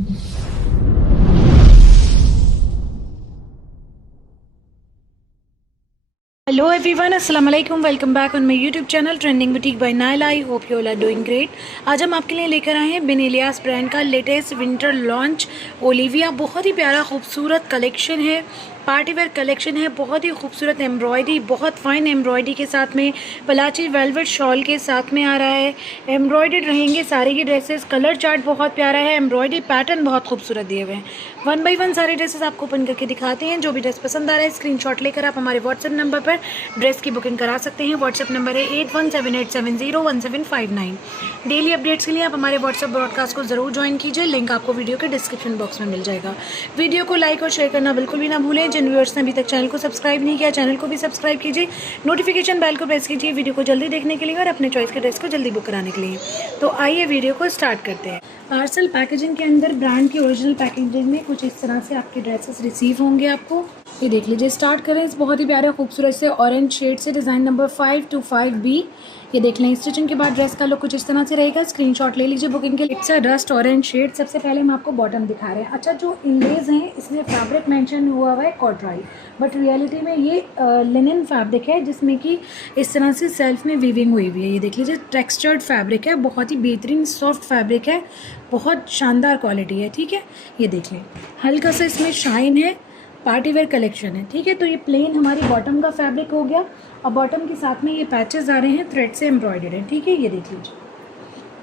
Hello everyone, अस्सलाम वालेकुम। Welcome back on my YouTube channel trending boutique by Naila. I hope you all are doing great. आज हम आपके लिए लेकर आए हैं बेनिलियास ब्रांड का लेटेस्ट विंटर लॉन्च ओलिविया। बहुत ही प्यारा खूबसूरत कलेक्शन है, पार्टी वेयर कलेक्शन है। बहुत ही खूबसूरत एम्ब्रॉयडरी, बहुत फाइन एम्ब्रॉयडरी के साथ में पलाची वेलवेट शॉल के साथ में आ रहा है। एम्ब्रॉयडर्ड रहेंगे सारे ही ड्रेसेस। कलर चार्ट बहुत प्यारा है, एम्ब्रॉयडरी पैटर्न बहुत खूबसूरत दिए हुए हैं। 1 बाय 1 सारे ड्रेसेस आपको ओपन करके दिखाते हैं। जो भी ड्रेस पसंद आ रहा है स्क्रीनशॉट लेकर आप हमारे व्हाट्सएप नंबर पर ड्रेस की बुकिंग करा सकते हैं। व्हाट्सएप नंबर है 8178701759। डेली अपडेट्स के लिए आप हमारे व्हाट्सएप ब्रॉडकास्ट को जरूर ज्वाइन कीजिए। लिंक आपको वीडियो के डिस्क्रिप्शन बॉक्स में मिल जाएगा। वीडियो को लाइक और शेयर करना बिल्कुल भी ना भूलें। जिन व्यूअर्स ने अभी तक चैनल को सब्सक्राइब नहीं किया, चैनल को भी सब्सक्राइब कीजिए। नोटिफिकेशन बेल को प्रेस कीजिए वीडियो को जल्दी देखने के लिए और अपने चॉइस के ड्रेस को जल्दी बुक कराने के लिए। तो आइए वीडियो को स्टार्ट करते हैं। पार्सल पैकेजिंग के अंदर ब्रांड की ओरिजिनल पैकेजिंग में कुछ इस तरह से आपके ड्रेसेस रिसीव होंगे आपको। ये देख लीजिए। स्टार्ट करें इस बहुत ही प्यारे खूबसूरत से ऑरेंज शेड से, डिज़ाइन नंबर 525B। ये देख लें। स्टिचिंग के बाद ड्रेस का लुक कुछ इस तरह से रहेगा। स्क्रीनशॉट ले लीजिए बुकिंग के लिए। It's a rust orange shade. सबसे पहले हम आपको बॉटम दिखा रहे हैं। अच्छा, जो इनलेज हैं इसमें फैब्रिक मेंशन हुआ हुआ है कॉटराई, बट रियलिटी में ये लिनन फैब्रिक है जिसमें कि इस तरह से सेल्फ में वीविंग हुई हुई है। ये देख लीजिए। टेक्सचर्ड फैब्रिक है, बहुत ही बेहतरीन सॉफ्ट फैब्रिक है, बहुत शानदार क्वालिटी है। ठीक है, ये देख लें। हल्का सा इसमें शाइन है, पार्टी वेयर कलेक्शन है। ठीक है, तो ये प्लेन हमारी बॉटम का फैब्रिक हो गया और बॉटम के साथ में ये पैचेस आ रहे हैं, थ्रेड से एम्ब्रॉयडर्ड है। ठीक है, ये देख लीजिए।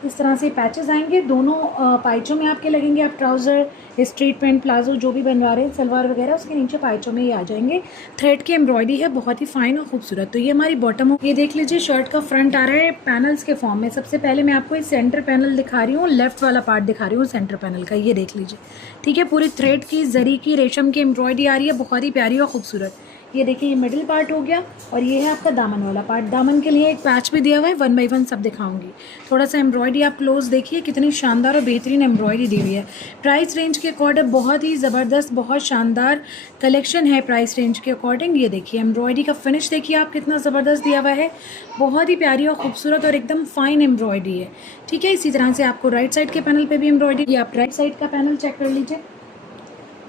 इस तरह से पैचेस आएंगे दोनों पाइचों में आपके लगेंगे। आप ट्राउज़र, स्ट्रीट पैंट, प्लाजो जो भी बनवा रहे हैं, सलवार वगैरह, उसके नीचे पाइचों में ये आ जाएंगे। थ्रेड की एम्ब्रॉयडरी है, बहुत ही फाइन और खूबसूरत। तो ये हमारी बॉटम हो। ये देख लीजिए। शर्ट का फ्रंट आ रहा है पैनल्स के फॉर्म में। सबसे पहले मैं आपको इस सेंटर पैनल दिखा रही हूँ, लेफ्ट वाला पार्ट दिखा रही हूँ सेंटर पैनल का। ये देख लीजिए। ठीक है, पूरी थ्रेड की, जरी की, रेशम की एम्ब्रॉयडरी आ रही है, बहुत ही प्यारी और खूबसूरत। ये देखिए, ये मिडिल पार्ट हो गया और ये है आपका दामन वाला पार्ट। दामन के लिए एक पैच भी दिया हुआ है। 1 बाय 1 सब दिखाऊंगी। थोड़ा सा एम्ब्रॉयडरी आप क्लोज देखिए, कितनी शानदार और बेहतरीन एम्ब्रॉयडरी दी हुई है। प्राइस रेंज के अकॉर्डिंग बहुत ही ज़बरदस्त, बहुत शानदार कलेक्शन है प्राइस रेंज के अकॉर्डिंग। ये देखिए, एम्ब्रॉयडरी का फिनिश देखिए आप, कितना ज़बरदस्त दिया हुआ है। बहुत ही प्यारी और खूबसूरत और एकदम फाइन एम्ब्रॉयडरी है। ठीक है, इसी तरह से आपको राइट साइड के पैनल पर भी एम्ब्रॉयडरी। आप राइट साइड का पैनल चेक कर लीजिए।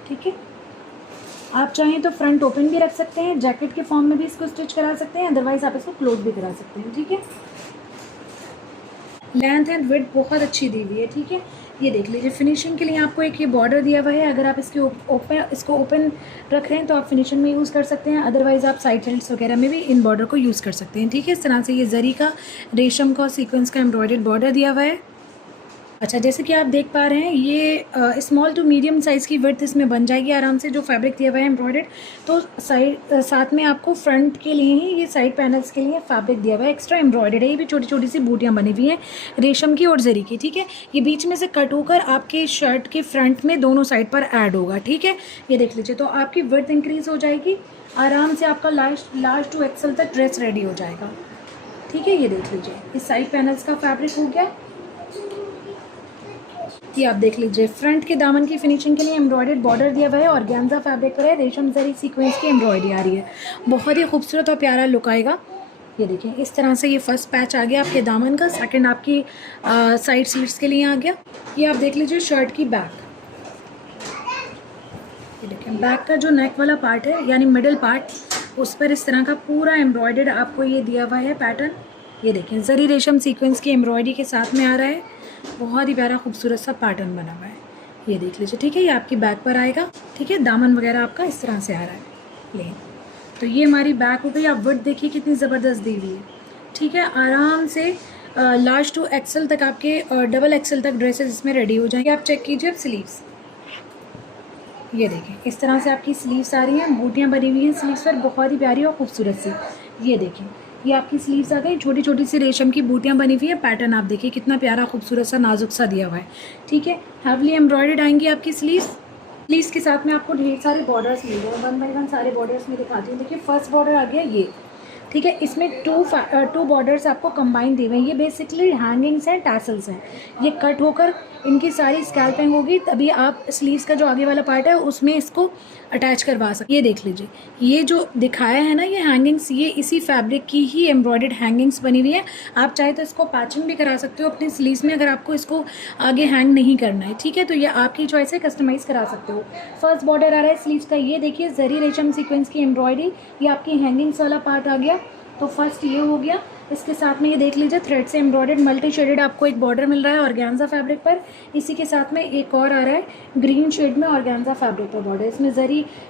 ठीक है, आप चाहें तो फ्रंट ओपन भी रख सकते हैं, जैकेट के फॉर्म में भी इसको स्टिच करा सकते हैं, अदरवाइज आप इसको क्लोज भी करा सकते हैं। ठीक है, लेंथ एंड विड्थ बहुत अच्छी दी हुई है। ठीक है, ये देख लीजिए। फिनिशिंग के लिए आपको एक ये बॉर्डर दिया हुआ है। अगर आप इसके इसको ओपन रख रहे हैं तो आप फिनिशिंग में यूज़ कर सकते हैं, अदरवाइज आप साइड हेल्ड्स वगैरह में भी इन बॉर्डर को यूज़ कर सकते हैं। ठीक है, इस तरह से ये जरी का, रेशम का, सीक्वेंस का एम्ब्रॉयडर्ड बॉर्डर दिया हुआ है। अच्छा, जैसे कि आप देख पा रहे हैं, ये स्मॉल टू मीडियम साइज़ की विड्थ इसमें बन जाएगी आराम से, जो फैब्रिक दिया हुआ है एम्ब्रॉयडर्ड। तो साथ में आपको फ्रंट के लिए ही ये साइड पैनल्स के लिए फैब्रिक दिया हुआ है, एक्स्ट्रा एम्ब्रॉयडर्ड है। ये भी छोटी छोटी सी बूटियाँ बनी हुई हैं, रेशम की और जरी की। ठीक है, ये बीच में से कट होकर आपके शर्ट के फ्रंट में दोनों साइड पर ऐड होगा। ठीक है, ये देख लीजिए। तो आपकी विड्थ इंक्रीज़ हो जाएगी आराम से, आपका लार्ज टू एक्सल तक ड्रेस रेडी हो जाएगा। ठीक है, ये देख लीजिए। इस साइड पैनल्स का फैब्रिक हो गया। ये आप देख लीजिए। फ्रंट के दामन की फिनिशिंग के लिए एम्ब्रॉयडर्ड बॉर्डर दिया हुआ है, ऑर्गेन्जा फैब्रिक पर है, रेशम जरी सीक्वेंस की एम्ब्रॉयडरी आ रही है। बहुत ही खूबसूरत और प्यारा लुक आएगा। ये देखिए, इस तरह से ये फर्स्ट पैच आ गया आपके दामन का। सेकंड आपकी साइड स्लिट्स के लिए आ गया। ये आप देख लीजिए शर्ट की बैक। ये देखिए, बैक का जो नेक वाला पार्ट है, यानी मिडिल पार्ट, उस पर इस तरह का पूरा एम्ब्रॉयडर्ड आपको ये दिया हुआ है पैटर्न। ये देखें, जरी रेशम सीक्वेंस की एम्ब्रॉयडरी के साथ में आ रहा है। बहुत ही प्यारा खूबसूरत सा पैटर्न बना हुआ है। ये देख लीजिए। ठीक है, ये आपकी बैक पर आएगा। ठीक है, दामन वगैरह आपका इस तरह से आ रहा है प्लेन। तो ये हमारी बैक हो गई। आप विड्थ देखिए कितनी ज़बरदस्त दी हुई है। ठीक है, आराम से लार्ज टू एक्सल तक आपके, डबल एक्सल तक ड्रेसेस इसमें रेडी हो जाएंगे। आप चेक कीजिए। अब स्लीव्स, ये देखें, इस तरह से आपकी स्लीव्स आ रही हैं, बूटियाँ बनी हुई हैं स्लीव्स पर, बहुत ही प्यारी और खूबसूरत सी। ये देखें, ये आपकी स्लीव्स आ गई, छोटी छोटी सी रेशम की बूटियाँ बनी हुई हैं। पैटर्न आप देखिए कितना प्यारा खूबसूरत सा नाजुक सा दिया हुआ है। ठीक है, हैवली एम्ब्रॉयडर्ड आएंगी आपकी स्लीव्स के साथ में आपको ढेर सारे बॉर्डर्स मिल गए। 1 बाय 1 सारे बॉर्डर्स में दिखाती हूँ। देखिए, फर्स्ट बॉर्डर आ गया ये, ठीक है। इसमें टू बॉर्डर्स आपको कंबाइन दिए हुए हैं। ये बेसिकली हैंगिंग्स हैं, टैसल्स हैं। ये कट होकर इनकी सारी स्कैल्पिंग होगी, तभी आप स्लीव्स का जो आगे वाला पार्ट है उसमें इसको अटैच करवा सकते। ये देख लीजिए, ये जो दिखाया है ना ये हैंगिंग्स, ये इसी फैब्रिक की ही एम्ब्रॉयडर्ड हैंगिंग्स बनी हुई है। आप चाहे तो इसको पैचिंग भी करा सकते हो अपनी स्लीव्स में, अगर आपको इसको आगे हैंग नहीं करना है। ठीक है, तो ये आपकी चॉइस है, कस्टमाइज़ करा सकते हो। फर्स्ट बॉर्डर आ रहा है स्लीव्स का, ये देखिए जरी रेशम सीक्वेंस की एम्ब्रॉयडरी, ये आपकी हैंगिंग्स वाला पार्ट आ गया। तो फर्स्ट ये हो गया। इसके साथ में ये देख लीजिए थ्रेड से एम्ब्रॉयडर्ड मल्टी शेडेड आपको एक बॉर्डर मिल रहा है ऑर्गेन्जा फैब्रिक पर। इसी के साथ में एक और आ रहा है ग्रीन शेड में ऑर्गेन्जा फैब्रिक पर बॉर्डर।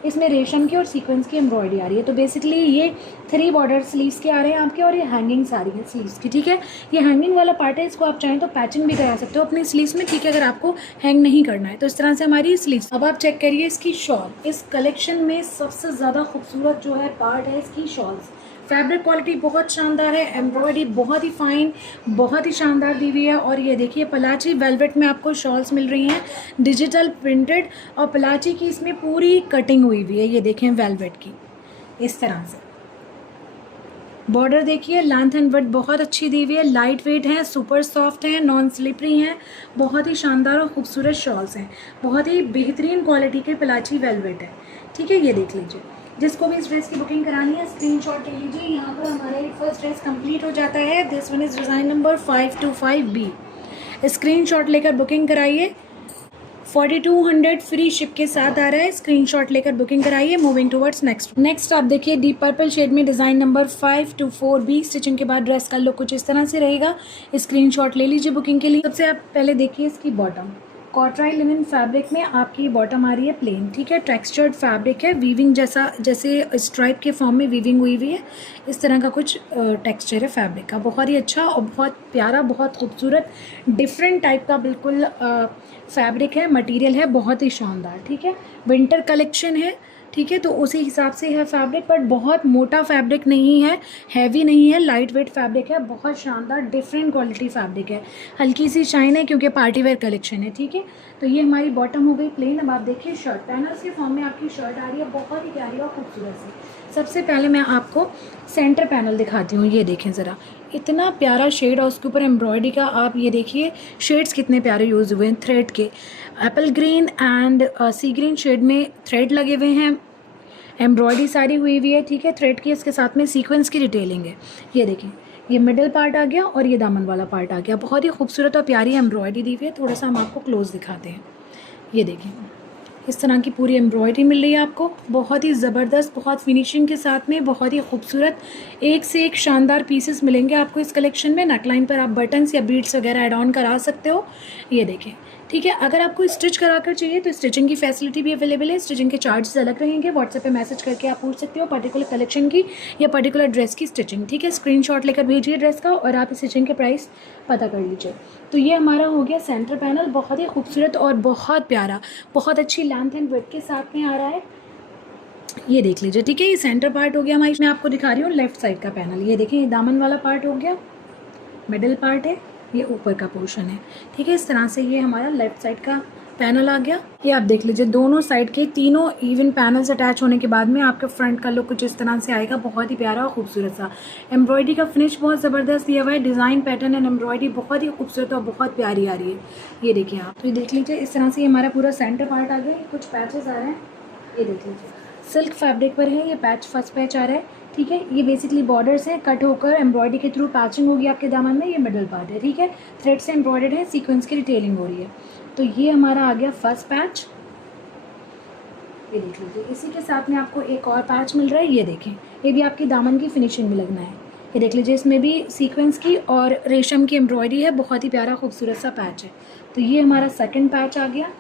इसमें रेशम की और सीक्वेंस की एम्ब्रॉयडरी आ रही है। तो बेसिकली ये 3 बॉर्डर स्लीव्स के आ रहे हैं आपके, और ये हैंगिंग्स आ रही है स्लीव्स की। ठीक है, ये हैंगिंग वाला पार्ट है, इसको आप चाहें तो पैचिंग भी करा सकते हो अपनी स्लीव्स में। ठीक है, अगर आपको हैंग नहीं करना है तो इस तरह से हमारी स्लीव्स। अब आप चेक करिए इसकी शॉल। इस कलेक्शन में सबसे ज़्यादा खूबसूरत जो है पार्ट है इसकी शॉल्स। फैब्रिक क्वालिटी बहुत शानदार है, एम्ब्रॉयडरी बहुत ही फाइन, बहुत ही शानदार दी हुई है। और ये देखिए पलाची वेलवेट में आपको शॉल्स मिल रही हैं, डिजिटल प्रिंटेड, और पलाची की इसमें पूरी कटिंग हुई हुई है। ये देखें वेलवेट की इस तरह से बॉर्डर देखिए, लेंथ एंड विड्थ बहुत अच्छी दी हुई है, लाइट वेट है, सुपर सॉफ्ट है, नॉन स्लिपरी हैं, बहुत ही शानदार और खूबसूरत शॉल्स हैं, बहुत ही बेहतरीन क्वालिटी के पलाची वेलवेट है। ठीक है, ये देख लीजिए। जिसको भी इस ड्रेस की बुकिंग करानी है स्क्रीनशॉट ले लीजिए। यहाँ पर हमारा फर्स्ट ड्रेस कंप्लीट हो जाता है। This one is design number 525B। Screenshot लेकर बुकिंग कराइए। 4200 फ्री शिप के साथ आ रहा है। स्क्रीनशॉट लेकर बुकिंग कराइए। मूविंग टुवर्ड्स नेक्स्ट आप देखिए डीप पर्पल शेड में डिज़ाइन नंबर 524B। स्टिचिंग के बाद ड्रेस का लुक कुछ इस तरह से रहेगा। स्क्रीनशॉट ले लीजिए बुकिंग के लिए। सबसे आप पहले देखिए इसकी बॉटम, कॉटराई लिनन फैब्रिक में आपकी बॉटम आ रही है प्लेन। ठीक है, टेक्सचर्ड फैब्रिक है, वीविंग जैसे स्ट्राइप के फॉर्म में वीविंग हुई हुई है, इस तरह का कुछ टेक्सचर है फैब्रिक का। बहुत ही अच्छा और बहुत प्यारा, बहुत खूबसूरत, डिफरेंट टाइप का बिल्कुल फैब्रिक है, मटेरियल है, बहुत ही शानदार। ठीक है, विंटर कलेक्शन है। ठीक है, तो उसी हिसाब से है फैब्रिक, बट बहुत मोटा फैब्रिक नहीं है, हैवी नहीं है, लाइट वेट फैब्रिक है, बहुत शानदार डिफरेंट क्वालिटी फैब्रिक है। हल्की सी शाइन है क्योंकि पार्टी वेयर कलेक्शन है। ठीक है, तो ये हमारी बॉटम हो गई प्लेन। अब आप देखिए शर्ट, पैनल्स के फॉर्म में आपकी शर्ट आ रही है, बहुत ही प्यारी और खूबसूरत सी। सबसे पहले मैं आपको सेंटर पैनल दिखाती हूँ। ये देखें ज़रा, इतना प्यारा शेड और उसके ऊपर एम्ब्रॉयडरी का, आप ये देखिए शेड्स कितने प्यारे यूज़ हुए हैं थ्रेड के। Apple green and sea green shade में थ्रेड लगे हुए हैं, एम्ब्रॉयडरी सारी हुई हुई है। ठीक है, थ्रेड की, इसके साथ में सीक्वेंस की डिटेलिंग है। ये देखें, ये मिडिल पार्ट आ गया और ये दामन वाला पार्ट आ गया। बहुत ही खूबसूरत और प्यारी एम्ब्रॉयडरी दी हुई है। थोड़ा सा हम आपको क्लोज दिखाते हैं। ये देखें, इस तरह की पूरी एम्ब्रॉयडरी मिल रही है आपको, बहुत ही ज़बरदस्त, बहुत फिनिशिंग के साथ में, बहुत ही खूबसूरत, एक से एक शानदार पीसेस मिलेंगे आपको इस कलेक्शन में। नेकलाइन पर आप बटन्स या बीड्स वगैरह ऐड ऑन करा सकते हो। ये देखें, ठीक है, अगर आपको स्टिच कराकर चाहिए तो स्टिचिंग की फैसिलिटी भी अवेलेबल है। स्टिचिंग के चार्जेस अलग रहेंगे। व्हाट्सएप पे मैसेज करके आप पूछ सकते हो पर्टिकुलर कलेक्शन की या पर्टिकुलर ड्रेस की स्टिचिंग। ठीक है, स्क्रीनशॉट लेकर भेजिए ड्रेस का और आप स्टिचिंग के प्राइस पता कर लीजिए। तो ये हमारा हो गया सेंटर पैनल, बहुत ही खूबसूरत और बहुत प्यारा, बहुत अच्छी लेंथ एंड विड्थ के साथ में आ रहा है। ये देख लीजिए। ठीक है, ये सेंटर पार्ट हो गया हमारी। मैं आपको दिखा रही हूँ लेफ्ट साइड का पैनल। ये देखिए, ये दामन वाला पार्ट हो गया, मिडिल पार्ट है, ये ऊपर का पोर्शन है। ठीक है, इस तरह से ये हमारा लेफ्ट साइड का पैनल आ गया। ये आप देख लीजिए, दोनों साइड के तीनों इवन पैनल्स अटैच होने के बाद में आपका फ्रंट का लुक कुछ इस तरह से आएगा, बहुत ही प्यारा और खूबसूरत सा। एम्ब्रॉयडरी का फिनिश बहुत ज़बरदस्त दिया हुआ है, डिज़ाइन पैटर्न एंड एम्ब्रॉयडरी बहुत ही खूबसूरत और बहुत प्यारी आ रही है। ये देखिए आप, तो ये देख लीजिए, इस तरह से हमारा पूरा सेंटर पार्ट आ गया। कुछ पैचेस आ रहे हैं, ये देख लीजिए, सिल्क फैब्रिक पर है ये पैच, फर्स्ट पैच आ रहा है। ठीक है, ये बेसिकली बॉर्डर्स हैं, कट होकर एम्ब्रॉयडरी के थ्रू पैचिंग होगी आपके दामन में। ये मिडल पार्ट है। ठीक है, थ्रेड से एम्ब्रॉयडर्ड है, सीक्वेंस की डिटेलिंग हो रही है। तो ये हमारा आ गया फर्स्ट पैच। ये देख लीजिए, इसी के साथ में आपको एक और पैच मिल रहा है। ये देखें, ये भी आपकी दामन की फिनिशिंग में लगना है। ये देख लीजिए, इसमें भी सीक्वेंस की और रेशम की एम्ब्रॉयडरी है, बहुत ही प्यारा खूबसूरत सा पैच है। तो ये हमारा सेकेंड पैच आ गया।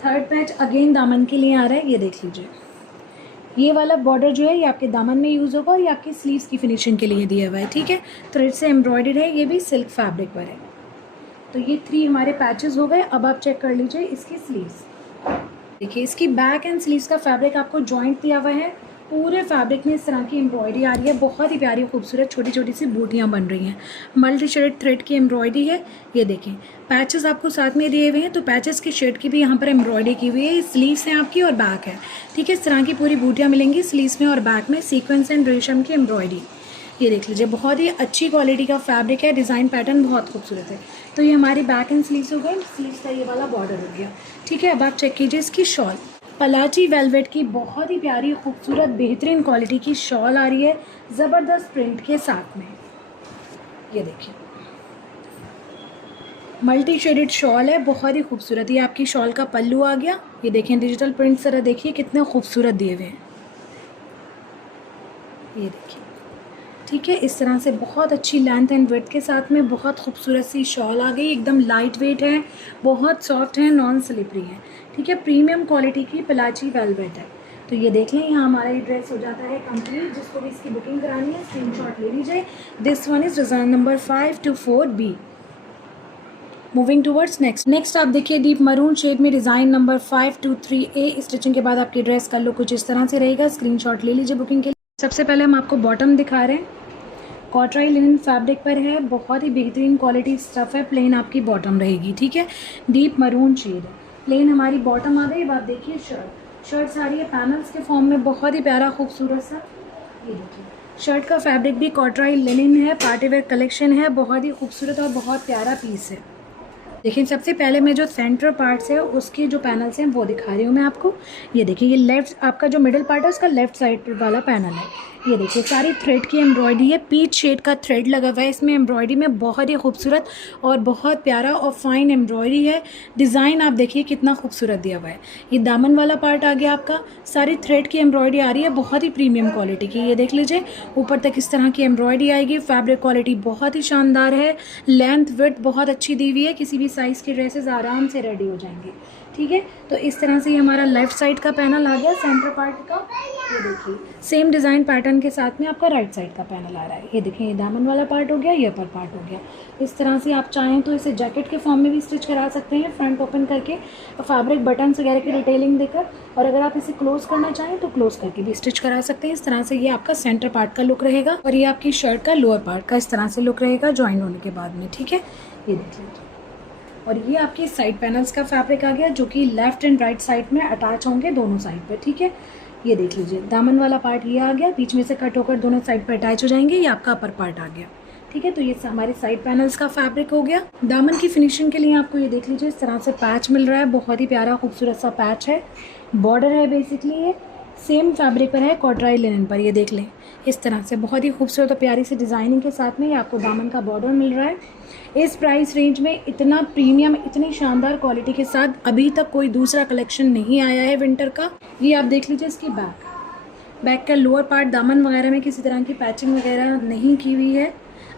थर्ड पैच अगेन दामन के लिए आ रहा है। ये देख लीजिए, ये वाला बॉर्डर जो है ये आपके दामन में यूज़ होगा और ये आपकी स्लीव्स की फिनिशिंग के लिए दिया हुआ है। ठीक है, थ्रेड से एम्ब्रॉयडर्ड है, ये भी सिल्क फैब्रिक पर है। तो ये 3 हमारे पैचेस हो गए। अब आप चेक कर लीजिए इसकी स्लीव्स। देखिए, इसकी बैक एंड स्लीव्स का फैब्रिक आपको जॉइंट दिया हुआ है, पूरे फैब्रिक में इस तरह की एम्ब्रॉयडरी आ रही है, बहुत ही प्यारी खूबसूरत छोटी छोटी सी बूटियाँ बन रही हैं। मल्टी शेडेड थ्रेड की एम्ब्रॉयडरी है। ये देखें पैचेस आपको साथ में दिए हुए हैं, तो पैचेस की शेड की भी यहाँ पर एम्ब्रॉयडरी की हुई है। स्लीव्स हैं आपकी और बैक है, ठीक है। इस तरह की पूरी बूटियाँ मिलेंगी स्लीव्स में और बैक में, सीक्वेंस एंड रेशम की एम्ब्रॉयडरी। ये देख लीजिए बहुत ही अच्छी क्वालिटी का फैब्रिक है, डिज़ाइन पैटर्न बहुत खूबसूरत है। तो ये हमारी बैक एंड स्लीव्स हो गई, स्लीव्स का ये वाला बॉर्डर हो गया, ठीक है। अब आप चेक कीजिए इसकी शॉल, पलाची वेलवेट की बहुत ही प्यारी खूबसूरत बेहतरीन क्वालिटी की शॉल आ रही है ज़बरदस्त प्रिंट के साथ में। ये देखिए मल्टी शेडेड शॉल है, बहुत ही खूबसूरत। ये आपकी शॉल का पल्लू आ गया। ये देखें डिजिटल प्रिंट जरा देखिए कितने खूबसूरत दिए हुए हैं। ये देखिए, ठीक है। इस तरह से बहुत अच्छी लेंथ एंड विड्थ के साथ में बहुत खूबसूरत सी शॉल आ गई, एकदम लाइट वेट है, बहुत सॉफ्ट है, नॉन स्लिपरी है, ठीक है। प्रीमियम क्वालिटी की पलाची वेलवेट है। तो ये देख लें, यहाँ हमारा ये ड्रेस हो जाता है कंप्लीट। जिसको भी इसकी बुकिंग करानी है स्क्रीनशॉट ले लीजिए। This one is design number 524B। Moving towards next आप देखिए डीप मरून शेड में डिज़ाइन नंबर 523A। स्टिचिंग के बाद आपकी ड्रेस का लुक कुछ इस तरह से रहेगा। स्क्रीनशॉट ले लीजिए बुकिंग के लिए। सबसे पहले हम आपको बॉटम दिखा रहे हैं, कॉटराई लिनन फैब्रिक पर है, बहुत ही बेहतरीन क्वालिटी स्टफ है। प्लेन आपकी बॉटम रहेगी, ठीक है। डीप मरून शेड है, प्लेन हमारी बॉटम आ गई। अब आप देखिए शर्ट सारी है पैनल्स के फॉर्म में, बहुत ही प्यारा खूबसूरत सा। ये देखिए शर्ट का फैब्रिक भी कॉटराई लिनन है, पार्टीवेयर कलेक्शन है, बहुत ही खूबसूरत और बहुत प्यारा पीस है। देखिए सबसे पहले मैं जो सेंटर पार्ट्स है उसके जो पैनल्स हैं वो दिखा रही हूँ मैं आपको। ये देखिए ये लेफ्ट आपका जो मिडिल पार्ट है उसका लेफ्ट साइड वाला पैनल है। ये देखिए सारी थ्रेड की एम्ब्रॉयडरी है, पीच शेड का थ्रेड लगा हुआ है इसमें एम्ब्रॉयडरी में, बहुत ही खूबसूरत और बहुत प्यारा और फाइन एम्ब्रॉयडरी है। डिज़ाइन आप देखिए कितना खूबसूरत दिया हुआ है। ये दामन वाला पार्ट आ गया आपका, सारी थ्रेड की एम्ब्रॉयडरी आ रही है, बहुत ही प्रीमियम क्वालिटी की। ये देख लीजिए ऊपर तक इस तरह की एम्ब्रॉयडरी आएगी। फैब्रिक क्वालिटी बहुत ही शानदार है, लेंथ विड्थ बहुत अच्छी दी हुई है, किसी भी साइज़ के ड्रेसेस आराम से रेडी हो जाएंगे, ठीक है। तो इस तरह से ये हमारा लेफ्ट साइड का पैनल आ गया सेंटर पार्ट का। ये देखिए सेम डिज़ाइन पैटर्न के साथ में आपका राइट साइड का पैनल आ रहा है। ये देखिए ये दामन वाला पार्ट हो गया, ये अपर पार्ट हो गया। इस तरह से आप चाहें तो इसे जैकेट के फॉर्म में भी स्टिच करा सकते हैं, फ्रंट ओपन करके फैब्रिक बटन्स वगैरह की डिटेलिंग देकर, और अगर आप इसे क्लोज करना चाहें तो क्लोज करके भी स्टिच करा सकते हैं। इस तरह से ये आपका सेंटर पार्ट का लुक रहेगा और ये आपकी शर्ट का लोअर पार्ट का इस तरह से लुक रहेगा ज्वाइन होने के बाद में, ठीक है। ये देख लीजिए, और ये आपके साइड पैनल्स का फैब्रिक आ गया जो कि लेफ्ट एंड राइट साइड में अटैच होंगे दोनों साइड पे, ठीक है। ये देख लीजिए दामन वाला पार्ट ये आ गया, बीच में से कट होकर दोनों साइड पे अटैच हो जाएंगे। ये आपका अपर पार्ट आ गया, ठीक है। तो ये हमारे साइड पैनल्स का फैब्रिक हो गया। दामन की फिनिशिंग के लिए आपको ये देख लीजिए इस तरह से पैच मिल रहा है, बहुत ही प्यारा खूबसूरत सा पैच है। बॉर्डर है बेसिकली ये सेम फैब्रिक पर है, कॉटराई लिनन पर। ये देख लें इस तरह से बहुत ही खूबसूरत और प्यारी सी डिज़ाइनिंग के साथ में ये आपको दामन का बॉर्डर मिल रहा है। इस प्राइस रेंज में इतना प्रीमियम इतनी शानदार क्वालिटी के साथ अभी तक कोई दूसरा कलेक्शन नहीं आया है विंटर का। ये आप देख लीजिए इसकी बैक का लोअर पार्ट, दामन वगैरह में किसी तरह की पैचिंग वगैरह नहीं की हुई है,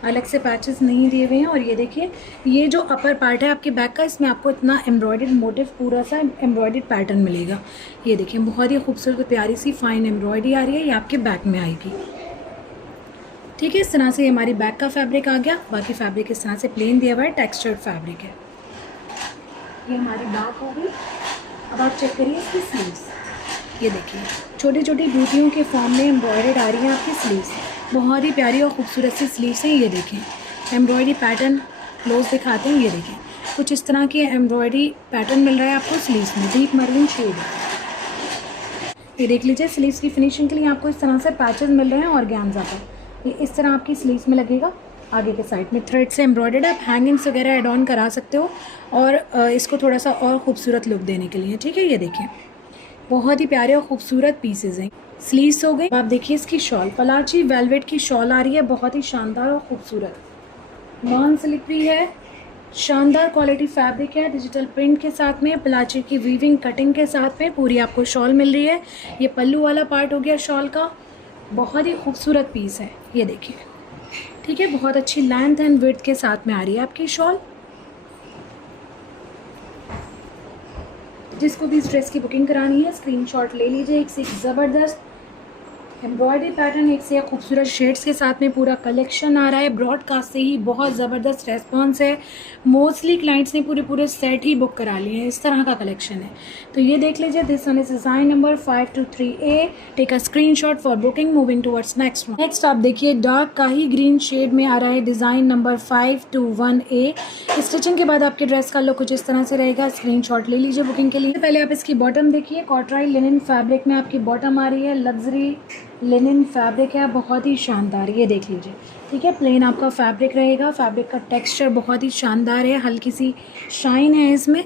अलग से पैचेस नहीं दिए हुए हैं। और ये देखिए ये जो अपर पार्ट है आपके बैक का, इसमें आपको इतना एम्ब्रॉयडर्ड मोटिव पूरा सा एम्ब्रॉयडर्ड पैटर्न मिलेगा। ये देखिए बहुत ही खूबसूरत प्यारी सी फाइन एम्ब्रॉयडरी आ रही है, ये आपके बैक में आएगी, ठीक है। इस तरह से ये हमारी बैक का फैब्रिक आ गया। बाकी फैब्रिक इस तरह से प्लेन दिया हुआ है, टेक्सचर्ड फैब्रिक है। ये हमारी बैक हो गई। अब आप चेक करिए इसकी स्लीव्स। ये देखिए छोटी छोटी बूटियों के फॉर्म में एम्ब्रॉयडर्ड आ रही हैं आपकी स्लीव्स, बहुत ही प्यारी और खूबसूरत सी स्लीव्स हैं। ये देखें एम्ब्रॉयडरी पैटर्न क्लोज दिखाते हैं। ये देखें कुछ इस तरह की एम्ब्रॉयडरी पैटर्न मिल रहा है आपको स्लीव्स में, डीप मरून शेड है। ये देख लीजिए स्लीव्स की फिनिशिंग के लिए आपको इस तरह से पैचेस मिल रहे हैं ऑर्गेन्जा पर। ये इस तरह आपकी स्लीव्स में लगेगा, आगे के साइड में थ्रेड से एम्ब्रॉयडर्ड। आप हैंगिंग्स वगैरह ऐड ऑन करा सकते हो और इसको थोड़ा सा और खूबसूरत लुक देने के लिए, ठीक है। ये देखें बहुत ही प्यारे और खूबसूरत पीसेज हैं। स्लीव्स हो गई। आप देखिए इसकी शॉल, पलाची वेलवेट की शॉल आ रही है, बहुत ही शानदार और खूबसूरत, नॉन स्लिपरी है, शानदार क्वालिटी फैब्रिक है, डिजिटल प्रिंट के साथ में, पलाची की वीविंग कटिंग के साथ में पूरी आपको शॉल मिल रही है। ये पल्लू वाला पार्ट हो गया शॉल का, बहुत ही खूबसूरत पीस है। ये देखिए, ठीक है, बहुत अच्छी लेंथ एंड विड्थ के साथ में आ रही है आपकी शॉल। जिसको भी इस ड्रेस की बुकिंग करानी है स्क्रीनशॉट ले लीजिए। एक से एक ज़बरदस्त एम्ब्रॉयडरी पैटर्न एक से एक खूबसूरत शेड्स के साथ में पूरा कलेक्शन आ रहा है। ब्रॉडकास्ट से ही बहुत ज़बरदस्त रेस्पॉन्स है। मोस्टली क्लाइंट्स ने पूरे सेट ही बुक करा लिए हैं। इस तरह का कलेक्शन है। तो ये देख लीजिए, this one is design number 523A। Take a screenshot for booking. Moving towards next one. Next आप देखिए, डार्क काही ग्रीन शेड में आ रहा है डिज़ाइन नंबर 521A। स्टिचिंग के बाद आपके ड्रेस का लुक कुछ इस तरह से रहेगा। स्क्रीनशॉट ले लीजिए बुकिंग के लिए। पहले आप इसकी बॉटम देखिए, कॉटराई लिनन फैब्रिक में आपकी बॉटम आ रही है। लग्जरी लिनन फैब्रिक है, बहुत ही शानदार। ये देख लीजिए, ठीक है। प्लेन आपका फैब्रिक रहेगा। फैब्रिक का टेक्सचर बहुत ही शानदार है, हल्की सी शाइन है इसमें।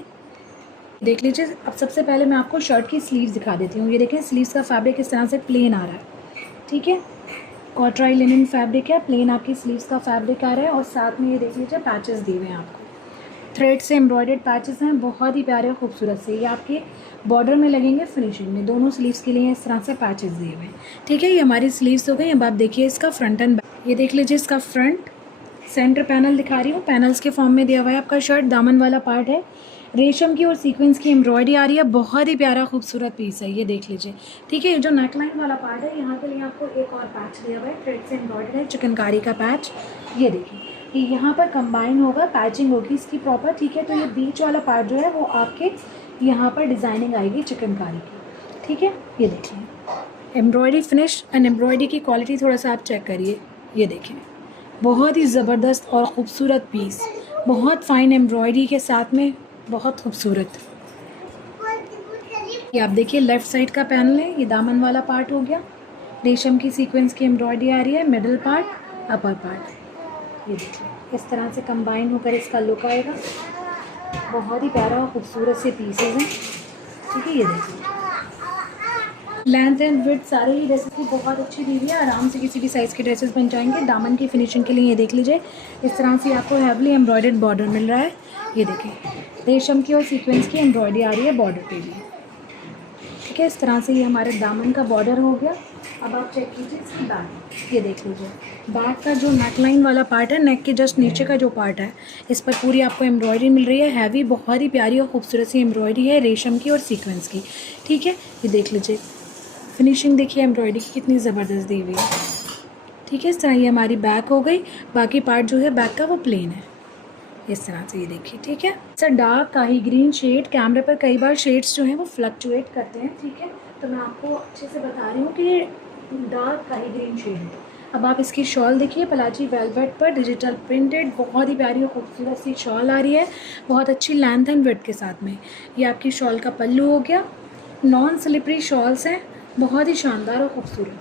देख लीजिए। अब सबसे पहले मैं आपको शर्ट की स्लीव्स दिखा देती हूँ। ये देखें, स्लीव्स का फैब्रिक इस तरह से प्लेन आ रहा है, ठीक है। कॉटराई लिनन फैब्रिक है, प्लेन आपकी स्लीव्स का फैब्रिक आ रहा है। और साथ में ये देख लीजिए, पैचेस दिए हुए हैं आपको, थ्रेड से एम्ब्रॉयडर्ड पैचेस हैं, बहुत ही प्यारे और खूबसूरत से। ये आपके बॉर्डर में लगेंगे फिनिशिंग में। दोनों स्लीव्स के लिए इस तरह से पैचेस दिए हुए हैं, ठीक है। ये हमारी स्लीव्स हो गई। अब आप देखिए इसका फ्रंट एंड बैक। ये देख लीजिए, इसका फ्रंट सेंटर पैनल दिखा रही हूँ, पैनल्स के फॉर्म में दिया हुआ है आपका शर्ट। दामन वाला पार्ट है, रेशम की और सीक्वेंस की एम्ब्रॉयडरी आ रही है। बहुत ही प्यारा खूबसूरत पीस है, ये देख लीजिए, ठीक है। जो नेकलाइन वाला पार्ट है, यहाँ के लिए आपको एक और पैच दिया हुआ है, थ्रेड से एम्ब्रॉयडरी है, चिकनकारी का पैच। ये देखिए, कि यहाँ पर कंबाइन होगा, पैचिंग होगी इसकी प्रॉपर, ठीक है। तो ये बीच वाला पार्ट जो है वो आपके यहाँ पर डिज़ाइनिंग आएगी चिकनकारी की, ठीक है। ये देखिए, एम्ब्रॉयडरी फिनिश एंड एम्ब्रॉयडरी की क्वालिटी थोड़ा सा आप चेक करिए। ये देखिए, बहुत ही ज़बरदस्त और ख़ूबसूरत पीस, बहुत फाइन एम्ब्रॉयडरी के साथ में, बहुत खूबसूरत। ये आप देखिए, लेफ़्ट साइड का पैनल है, ये दामन वाला पार्ट हो गया। रेशम की सीक्वेंस की एम्ब्रॉयडरी आ रही है, मिडल पार्ट, अपर पार्ट। ये देखिए, इस तरह से कंबाइन होकर इसका लुक आएगा। बहुत ही प्यारा और खूबसूरत से पीसेज हैं, ठीक है। ये देखिए, लेंथ एंड विड्थ सारे ही ड्रेसेस की बहुत अच्छी दी हुई है। आराम से किसी भी साइज़ के ड्रेसेस बन जाएंगे। दामन की फिनिशिंग के लिए ये देख लीजिए, इस तरह से आपको हैवली एम्ब्रॉयडर्ड बॉर्डर मिल रहा है। ये देखिए, रेशम की और सीक्वेंस की एम्ब्रॉयडरी आ रही है बॉर्डर पे भी, ठीक है। इस तरह से ये हमारे दामन का बॉर्डर हो गया। अब आप चेक कीजिए इसकी बैक। ये देख लीजिए, बैक का जो नेकलाइन वाला पार्ट है, नेक के जस्ट नीचे का जो पार्ट है, इस पर पूरी आपको एम्ब्रॉयडरी मिल रही है। हैवी, बहुत ही प्यारी और खूबसूरत सी एम्ब्रॉयडरी है, रेशम की और सीक्वेंस की, ठीक है। ये देख लीजिए, फिनिशिंग देखिए एम्ब्रॉयडरी की कितनी ज़बरदस्त दी हुई है, ठीक है। इस तरह ये हमारी बैक हो गई। बाकी पार्ट जो है बैक का वो प्लेन है, इस तरह से। ये देखिए, ठीक है। सर डार्क काही ग्रीन शेड, कैमरे पर कई बार शेड्स जो हैं वो फ्लक्चुएट करते हैं, ठीक है। तो मैं आपको अच्छे से बता रही हूँ कि ये डार्क काही ग्रीन शेड है। अब आप इसकी शॉल देखिए, पलाची वेलवेट पर डिजिटल प्रिंटेड, बहुत ही प्यारी और खूबसूरत सी शॉल आ रही है, बहुत अच्छी लेंथ एंड विड्थ के साथ में। ये आपकी शॉल का पल्लू हो गया। नॉन स्लिपरी शॉल्स हैं, बहुत ही शानदार और खूबसूरत,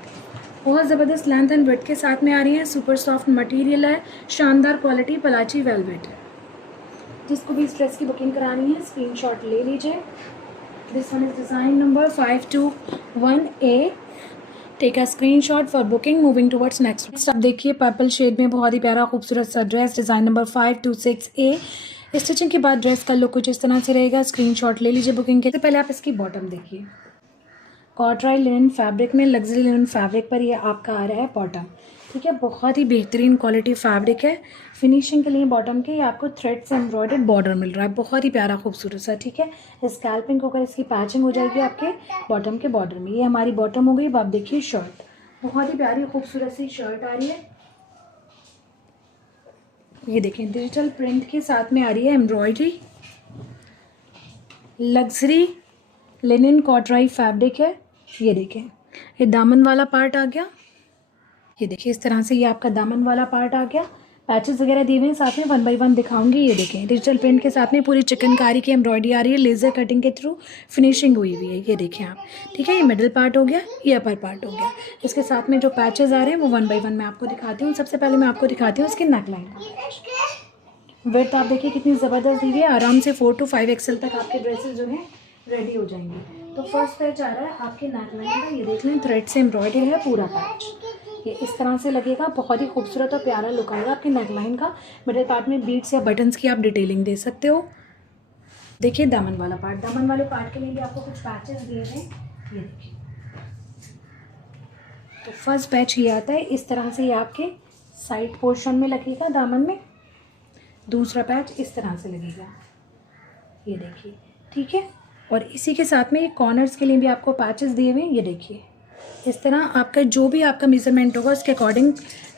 बहुत ज़बरदस्त लेंथ एंड विड्थ के साथ में आ रही हैं। सुपर सॉफ्ट मटेरियल है, शानदार क्वालिटी, पलाची वेलवेट है। जिसको भी इस ड्रेस की बुकिंग करानी है, स्क्रीनशॉट ले लीजिए। This one is design number 521A। Take a screenshot for booking. Moving towards next. अब देखिए, पर्पल शेड में बहुत ही प्यारा खूबसूरत सा dress, design number 526A। Stitching के बाद ड्रेस का लुक कुछ इस तरह से रहेगा। स्क्रीनशॉट ले लीजिए बुकिंग के लिए। पहले आप इसकी बॉटम देखिए, कॉटराई लिनन फैब्रिक में, लग्जरी लिनन फैब्रिक पर ये आपका आ रहा है बॉटम, ठीक है। बहुत ही बेहतरीन क्वालिटी फैब्रिक है। फिनिशिंग के लिए बॉटम के आपको थ्रेड से एम्ब्रॉयडर्ड बॉर्डर मिल रहा है, बहुत ही प्यारा खूबसूरत सा, ठीक है। स्कैल्पिंग होकर इसकी पैचिंग हो जाएगी आपके बॉटम के बॉर्डर में। ये हमारी बॉटम हो गई। अब आप देखिए शर्ट, बहुत ही प्यारी खूबसूरत सी शर्ट आ रही है। ये देखें, डिजिटल प्रिंट के साथ में आ रही है एम्ब्रॉयडरी, लग्जरी लिनन कॉटराई फैब्रिक है। ये देखें, ये दामन वाला पार्ट आ गया। ये देखिए, इस तरह से ये आपका दामन वाला पार्ट आ गया। पैचेस वगैरह दिए हुए हैं, साथ में 1 बाय 1 दिखाऊंगी। ये देखें, डिजिटल प्रिंट के साथ में पूरी चिकनकारी की एम्ब्रॉयडरी आ रही है, लेज़र कटिंग के थ्रू फिनिशिंग हुई हुई है। ये देखें आप, ठीक है। ये मिडल पार्ट हो गया, ये अपर पार्ट हो गया। इसके साथ में जो पैचेस आ रहे हैं वो 1 बाय 1 मैं आपको दिखाती हूँ। सबसे पहले मैं आपको दिखाती हूँ इसकी नेकलाइन का। विड्थ आप देखिए कितनी ज़बरदस्त दी हुई है। आराम से 4 to 5 XL तक आपके ड्रेसेस जो हैं रेडी हो जाएंगे। तो फर्स्ट पैच आ रहा है आपके नेकलाइन का। ये देख लें, थ्रेड से एम्ब्रॉयडरी है पूरा पैच। ये इस तरह से लगेगा, बहुत ही खूबसूरत और प्यारा लुक आएगा आपके नेकलाइन का। मिडिल पार्ट में बीड्स या बटन्स की आप डिटेलिंग दे सकते हो। देखिए दामन वाला पार्ट, दामन वाले पार्ट के लिए भी आपको कुछ पैचेस दिए हैं। ये देखिए, तो फर्स्ट पैच ये आता है, इस तरह से ये आपके साइड पोर्शन में लगेगा दामन में। दूसरा पैच इस तरह से लगेगा, ये देखिए, ठीक है। और इसी के साथ में ये कॉर्नर्स के लिए भी आपको पैचेस दिए हुए हैं। ये देखिए, इस तरह आपका जो भी आपका मेजरमेंट होगा उसके अकॉर्डिंग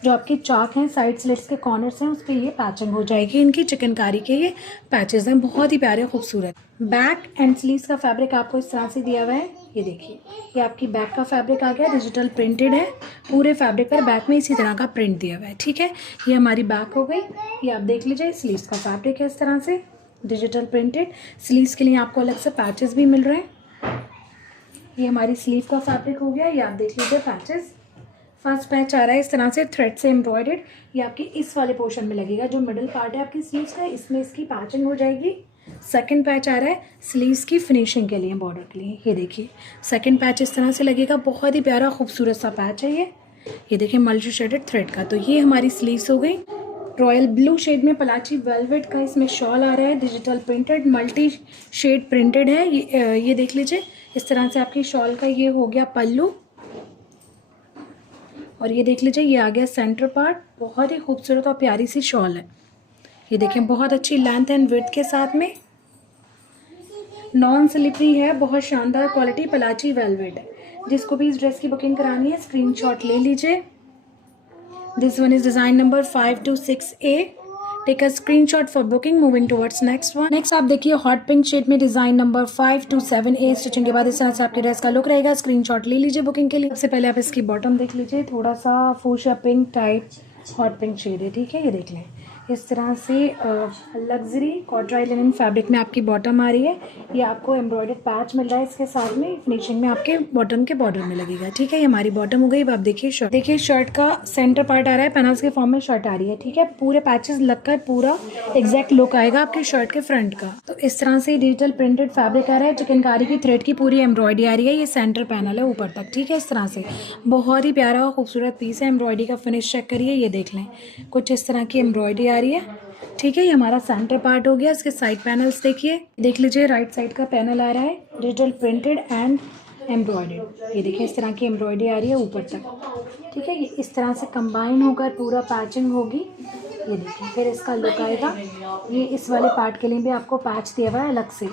जो आपकी चाक हैं, साइड स्लिट्स के कॉर्नर्स हैं, उस पर ये पैचिंग हो जाएगी। इनकी चिकनकारी के ये पैचेस हैं, बहुत ही प्यारे खूबसूरत। बैक एंड स्लीव्स का फैब्रिक आपको इस तरह से दिया हुआ है। ये देखिए, ये आपकी बैक का फैब्रिक आ गया, डिजिटल प्रिंटेड है। पूरे फैब्रिक पर बैक में इसी तरह का प्रिंट दिया हुआ है। ठीक है, ये हमारी बैक हो गई। ये आप देख लीजिए, स्लीव्स का फैब्रिक है इस तरह से डिजिटल प्रिंटेड। स्लीव्स के लिए आपको अलग से पैचेस भी मिल रहे हैं। ये हमारी स्लीव का फैब्रिक हो गया। ये आप देख लीजिए पैचेस। फर्स्ट पैच आ रहा है इस तरह से थ्रेड से एम्ब्रॉयडर्ड। ये आपकी इस वाले पोर्शन में लगेगा, जो मिडिल पार्ट है आपकी स्लीव्स का, इसमें इसकी पैचिंग हो जाएगी। सेकंड पैच आ रहा है स्लीव्स की फिनिशिंग के लिए, बॉर्डर के लिए। ये देखिए, सेकंड पैच इस तरह से लगेगा, बहुत ही प्यारा खूबसूरत सा पैच है ये देखिए मल्टी शेडेड थ्रेड का। तो ये हमारी स्लीव्स हो गई। रॉयल ब्लू शेड में पलाची वेलवेट का इसमें शॉल आ रहा है, digital printed, multi shade printed है। ये देख लीजिए, इस तरह से आपकी शॉल का ये हो गया पल्लू। और ये देख लीजिए, ये आ गया सेंटर पार्ट। बहुत ही खूबसूरत और प्यारी सी शॉल है। ये देखें, बहुत अच्छी लेंथ एंड विड्थ के साथ में, नॉन स्लिपरी है, बहुत शानदार क्वालिटी पलाची वेलवेट है। जिसको भी इस ड्रेस की बुकिंग करानी है स्क्रीनशॉट ले लीजिए। This one is design number 526A। Take a screenshot for booking. Moving towards next one. Next आप देखिए हॉट पिंक शेड में डिज़ाइन नंबर 527A। स्टिचिंग के बाद इस तरह से आपके ड्रेस का लुक रहेगा। स्क्रीनशॉट ले लीजिए बुकिंग के लिए। सबसे पहले आप इसकी बॉटम देख लीजिए, थोड़ा सा fuchsia pink type hot pink shade है। ठीक है, ये देख लें, इस तरह से लग्जरी कॉटराई लिनन फैब्रिक में आपकी बॉटम आ रही है। ये आपको एम्ब्रॉयडर्ड पैच मिल रहा है इसके साथ में, फिनिशिंग में आपके बॉटम के बॉर्डर में लगेगा। ठीक है, ये हमारी बॉटम हो गई। अब आप देखिए शर्ट, देखिए शर्ट का सेंटर पार्ट आ रहा है, पैनल्स के फॉर्म में शर्ट आ रही है। ठीक है, पूरे पैचेस लगकर पूरा एग्जैक्ट लुक आएगा आपके शर्ट के फ्रंट का। तो इस तरह से डिजिटल प्रिंटेड फैब्रिक आ रहा है, चिकनकारी की थ्रेड की पूरी एम्ब्रॉयडरी आ रही है। ये सेंटर पैनल है ऊपर तक। ठीक है, इस तरह से बहुत ही प्यारा और खूबसूरत पीस है। एम्ब्रॉयडरी का फिनिश चेक करिए, ये देख लें, कुछ इस तरह की एम्ब्रॉयडरी आ रही है। ठीक है, ये हमारा सेंटर पार्ट हो गया। इसके साइड पैनल्स देखिए, देख लीजिए, राइट साइड का पैनल आ रहा है डिजिटल प्रिंटेड एंड एम्ब्रॉयडर्ड। ये देखिए, इस तरह की एम्ब्रॉयडरी आ रही है ऊपर तक। ठीक है, ये इस तरह से कंबाइन होकर पूरा पैचिंग होगी। ये देखिए, फिर इसका लुक आएगा। ये इस वाले पार्ट के लिए भी आपको पैच दिया हुआ है अलग से।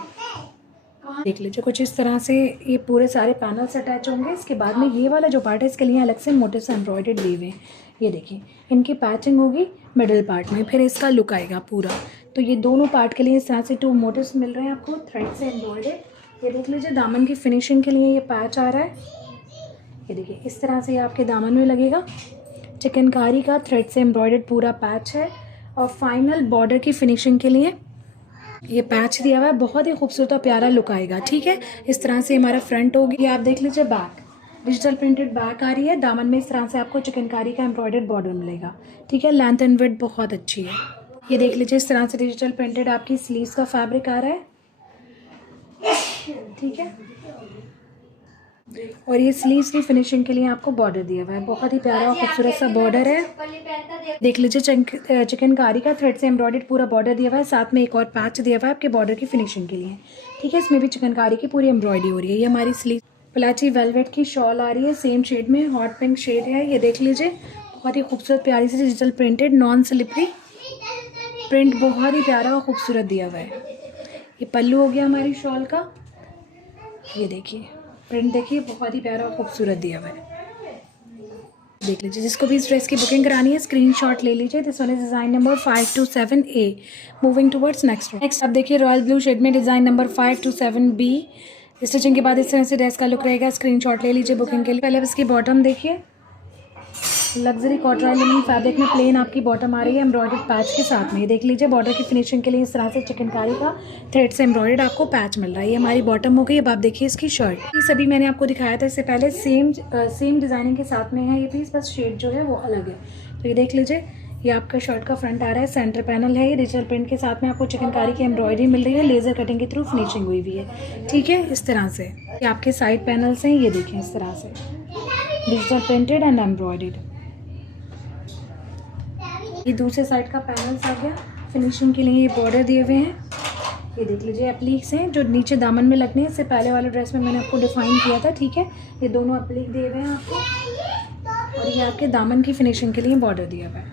देख लीजिए, कुछ इस तरह से ये पूरे सारे पैनल्स अटैच होंगे। इसके बाद में ये वाला जो पार्ट है इसके लिए अलग से मोटे से एम्ब्रॉयडर्ड दिए हुए हैं। ये देखिए, इनकी पैचिंग होगी मिडिल पार्ट में, फिर इसका लुक आएगा पूरा। तो ये दोनों पार्ट के लिए इस तरह से 2 मोटिव्स मिल रहे हैं आपको थ्रेड से एम्ब्रॉयडर्ड। ये देख लीजिए, दामन की फिनिशिंग के लिए ये पैच आ रहा है। ये देखिए, इस तरह से आपके दामन में लगेगा। चिकनकारी का थ्रेड से एम्ब्रॉयडर्ड पूरा पैच है। और फाइनल बॉर्डर की फिनिशिंग के लिए ये पैच दिया हुआ है। बहुत ही खूबसूरत और प्यारा लुक आएगा। ठीक है, इस तरह से हमारा फ्रंट होगी। ये आप देख लीजिए, बैक डिजिटल प्रिंटेड बैक आ रही है। दामन में इस तरह से आपको चिकनकारी का एम्ब्रॉयडर्ड बॉर्डर मिलेगा। ठीक है, लेंथ एंड विड्थ बहुत अच्छी है। ये देख लीजिए, इस तरह से डिजिटल प्रिंटेड आपकी स्लीव्स का फैब्रिक आ रहा है। ठीक है, और ये स्लीव्स की फिनिशिंग के लिए आपको बॉर्डर दिया हुआ है। बहुत ही प्यारा और खूबसूरत सा बॉर्डर है। देख लीजिए, चिकनकारी का थ्रेड से एम्ब्रॉयडर्ड पूरा बॉर्डर दिया हुआ है। साथ में एक और पैच दिया हुआ है आपके बॉर्डर की फिनिशिंग के लिए। ठीक है, इसमें भी चिकनकारी की पूरी एम्ब्रॉयडरी हो रही है। ये हमारी स्लीव पलाची वेलवेट की शॉल आ रही है, सेम शेड में, हॉट पिंक शेड है। ये देख लीजिए, बहुत ही खूबसूरत प्यारी सी digital printed non slippery print, बहुत ही प्यारा और खूबसूरत दिया हुआ है। ये पल्लू हो गया हमारी शॉल का। ये देखिए, प्रिंट देखिए, बहुत ही प्यारा और खूबसूरत दिया हुआ है। देख लीजिए, जिसको भी इस ड्रेस की बुकिंग करानी है स्क्रीनशॉट ले लीजिए। This one is design number 527A। Moving towards next. Next आप देखिए रॉयल ब्लू शेड में डिज़ाइन नंबर 527B। स्टिचिंग के बाद इस तरह से ड्रेस का लुक रहेगा। स्क्रीनशॉट ले लीजिए बुकिंग के लिए। पहले अब इसकी बॉटम देखिए, लग्जरी कॉटराई लिनन फैब्रिक में प्लेन आपकी बॉटम आ रही है एम्ब्रॉयडर्ड पैच के साथ में। देख लीजिए, बॉर्डर की फिनिशिंग के लिए इस तरह से चिकनकारी का थ्रेड से एम्ब्रॉयडर्ड आपको पैच मिल रहा है। ये हमारी बॉटम हो गई। अब आप देखिए इसकी शर्ट, ये सभी मैंने आपको दिखाया था इससे पहले, सेम डिज़ाइनिंग के साथ में है ये पीस, बस शेड जो है वो अलग है। तो ये देख लीजिए, ये आपका शर्ट का फ्रंट आ रहा है, सेंटर पैनल है। ये डिजिटल प्रिंट के साथ में आपको चिकनकारी की एम्ब्रॉयडरी मिल रही है, लेज़र कटिंग के थ्रू फिनिशिंग हुई हुई है। ठीक है, इस तरह से ये आपके साइड पैनल्स हैं। ये देखिए, इस तरह से डिजिटल प्रिंटेड एंड एम्ब्रॉयडर्ड। ये दूसरे साइड का पैनल्स आ गया। फिनिशिंग के लिए ये बॉर्डर दिए हुए हैं। ये देख लीजिए, एप्लीक्स हैं जो नीचे दामन में लगने हैं। इससे पहले वाले ड्रेस में मैंने आपको डिफाइन किया था। ठीक है, ये दोनों एप्लीक दिए हुए हैं आपको, और ये आपके दामन की फिनिशिंग के लिए बॉर्डर दिया हुआ है।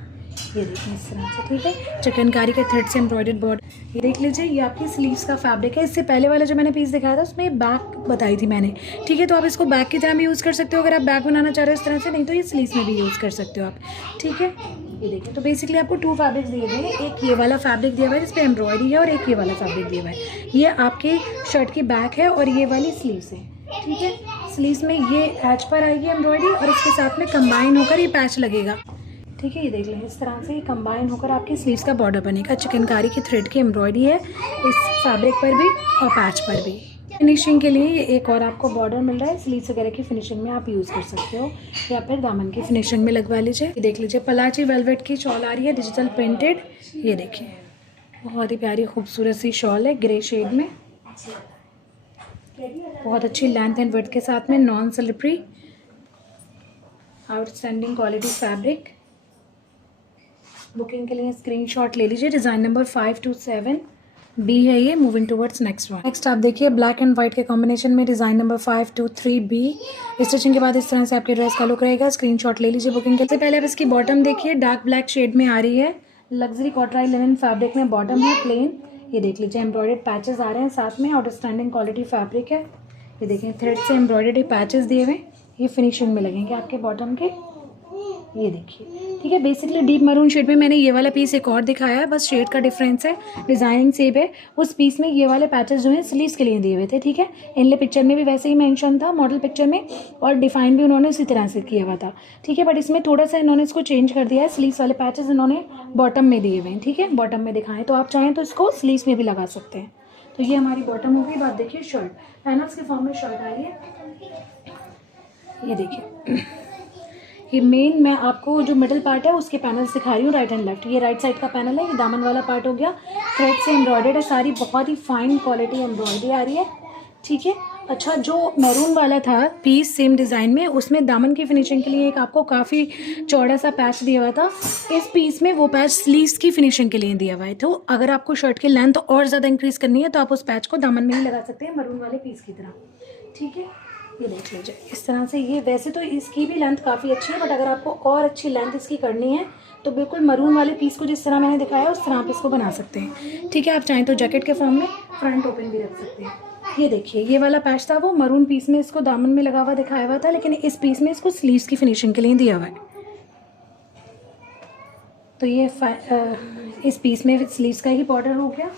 ये देखिए इस तरह से, ठीक है, चिकनकारी के थ्रेड से एम्ब्रॉयडर्ड बॉर्डर। ये देख लीजिए, ये आपकी स्लीव्स का फैब्रिक है। इससे पहले वाला जो मैंने पीस दिखाया था उसमें बैक बताई थी मैंने, ठीक है। तो आप इसको बैक की तरह भी यूज़ कर सकते हो अगर आप बैक बनाना चाह रहे हो इस तरह से, नहीं तो ये स्लीव्स में भी यूज़ कर सकते हो आप, ठीक है। ये देखिए, तो बेसिकली आपको 2 फैब्रिक्स दिए गए हैं। एक ये वाला फैब्रिक दिया हुआ है जिस पर एम्ब्रॉयडरी है, और एक ये वाला फैब्रिक दिया हुआ है। ये आपके शर्ट की बैक है और ये वाली स्लीव्स है, ठीक है। स्लीव्स में ये एज पर आएगी एम्ब्रॉयडरी और इसके साथ में कंबाइन होकर ये पैच लगेगा, ठीक है। ये देख लें, इस तरह से ये कंबाइन होकर आपकी स्लीव्स का बॉर्डर बनेगा। चिकनकारी की थ्रेड की एम्ब्रॉयडरी है इस फैब्रिक पर भी और पैच पर भी। फिनिशिंग के लिए ये एक और आपको बॉर्डर मिल रहा है, स्लीव्स वगैरह की फिनिशिंग में आप यूज़ कर सकते हो, या फिर दामन की फिनिशिंग में लगवा लीजिए। ये देख लीजिए, पलाची वेलवेट की शॉल आ रही है, डिजिटल प्रिंटेड। ये देखिए, बहुत ही प्यारी खूबसूरत सी शॉल है ग्रे शेड में, बहुत अच्छी लेंथ एंड विड्थ के साथ में, non slippery, outstanding quality fabric. Booking के लिए स्क्रीनशॉट ले लीजिए। डिज़ाइन नंबर 527B है ये। Moving towards next one. Next आप देखिए, ब्लैक एंड व्हाइट के कॉम्बिनेशन में डिज़ाइन नंबर 523B। स्टिचिंग के बाद इस तरह से आपके ड्रेस का लुक रहेगा। स्क्रीनशॉट ले लीजिए बुकिंग के लिए। पहले आप इसकी बॉटम देखिए, डार्क ब्लैक शेड में आ रही है, लग्जरी कॉटराई लिनन फैब्रिक में बॉटम है, प्लेन। ये देख लीजिए, एम्ब्रॉयडर्ड पैचेस आ रहे हैं साथ में, आउटस्टैंडिंग क्वालिटी फैब्रिक है। ये देखें, थ्रेड से एम्ब्रॉयडर्ड पैचेस दिए हुए, ये फिनिशिंग में लगेंगे आपके बॉटम के। ये देखिए, ठीक है। बेसिकली डीप मरून शेड में मैंने ये वाला पीस एक और दिखाया है, बस शेड का डिफरेंस है, डिज़ाइनिंग सेम है। उस पीस में ये वाले पैचेस जो हैं स्लीव्स के लिए दिए हुए थे, ठीक है। इनले पिक्चर में भी वैसे ही मेंशन था, मॉडल पिक्चर में, और डिफाइन भी उन्होंने उसी तरह से किया हुआ था, ठीक है। बट इसमें थोड़ा सा इन्होंने इसको चेंज कर दिया है, स्लीव्स वाले पैचेस इन्होंने बॉटम में दिए हुए हैं, ठीक है, बॉटम में दिखाएं। तो आप चाहें तो इसको स्लीव्स में भी लगा सकते हैं। तो ये हमारी बॉटम हो गई। बात देखिए, शर्ट पैनल्स के फॉर्म में शर्ट आ रही है। ये देखिए, ये मेन मैं आपको जो मिडल पार्ट है उसके पैनल्स दिखा रही हूँ, राइट एंड लेफ्ट। ये राइट साइड का पैनल है, ये दामन वाला पार्ट हो गया, थ्रेड से एम्ब्रॉयडर्ड है सारी, बहुत ही फाइन क्वालिटी एम्ब्रॉयडरी आ रही है, ठीक है। अच्छा, जो मैरून वाला था पीस सेम डिज़ाइन में, उसमें दामन की फिनिशिंग के लिए एक आपको काफ़ी चौड़ा सा पैच दिया हुआ था। इस पीस में वो पैच स्लीव्स की फिनिशिंग के लिए दिया हुआ है। तो अगर आपको शर्ट की लेंथ और ज़्यादा इंक्रीज़ करनी है तो आप उस पैच को दामन में ही लगा सकते हैं, मरून वाले पीस की तरह, ठीक है। ये देख लीजिए इस तरह से। ये वैसे तो इसकी भी लेंथ काफ़ी अच्छी है, बट अगर आपको और अच्छी लेंथ इसकी करनी है तो बिल्कुल मरून वाले पीस को जिस तरह मैंने दिखाया उस तरह आप इसको बना सकते हैं, ठीक है। आप चाहें तो जैकेट के फॉर्म में फ्रंट ओपन भी रख सकते हैं। ये देखिए, ये वाला पैच था वो मरून पीस में इसको दामन में लगा हुआ दिखाया हुआ था, लेकिन इस पीस में इसको स्लीव्स की फिनिशिंग के लिए दिया हुआ है। तो ये इस पीस में स्लीव्स का ही बॉर्डर हो गया।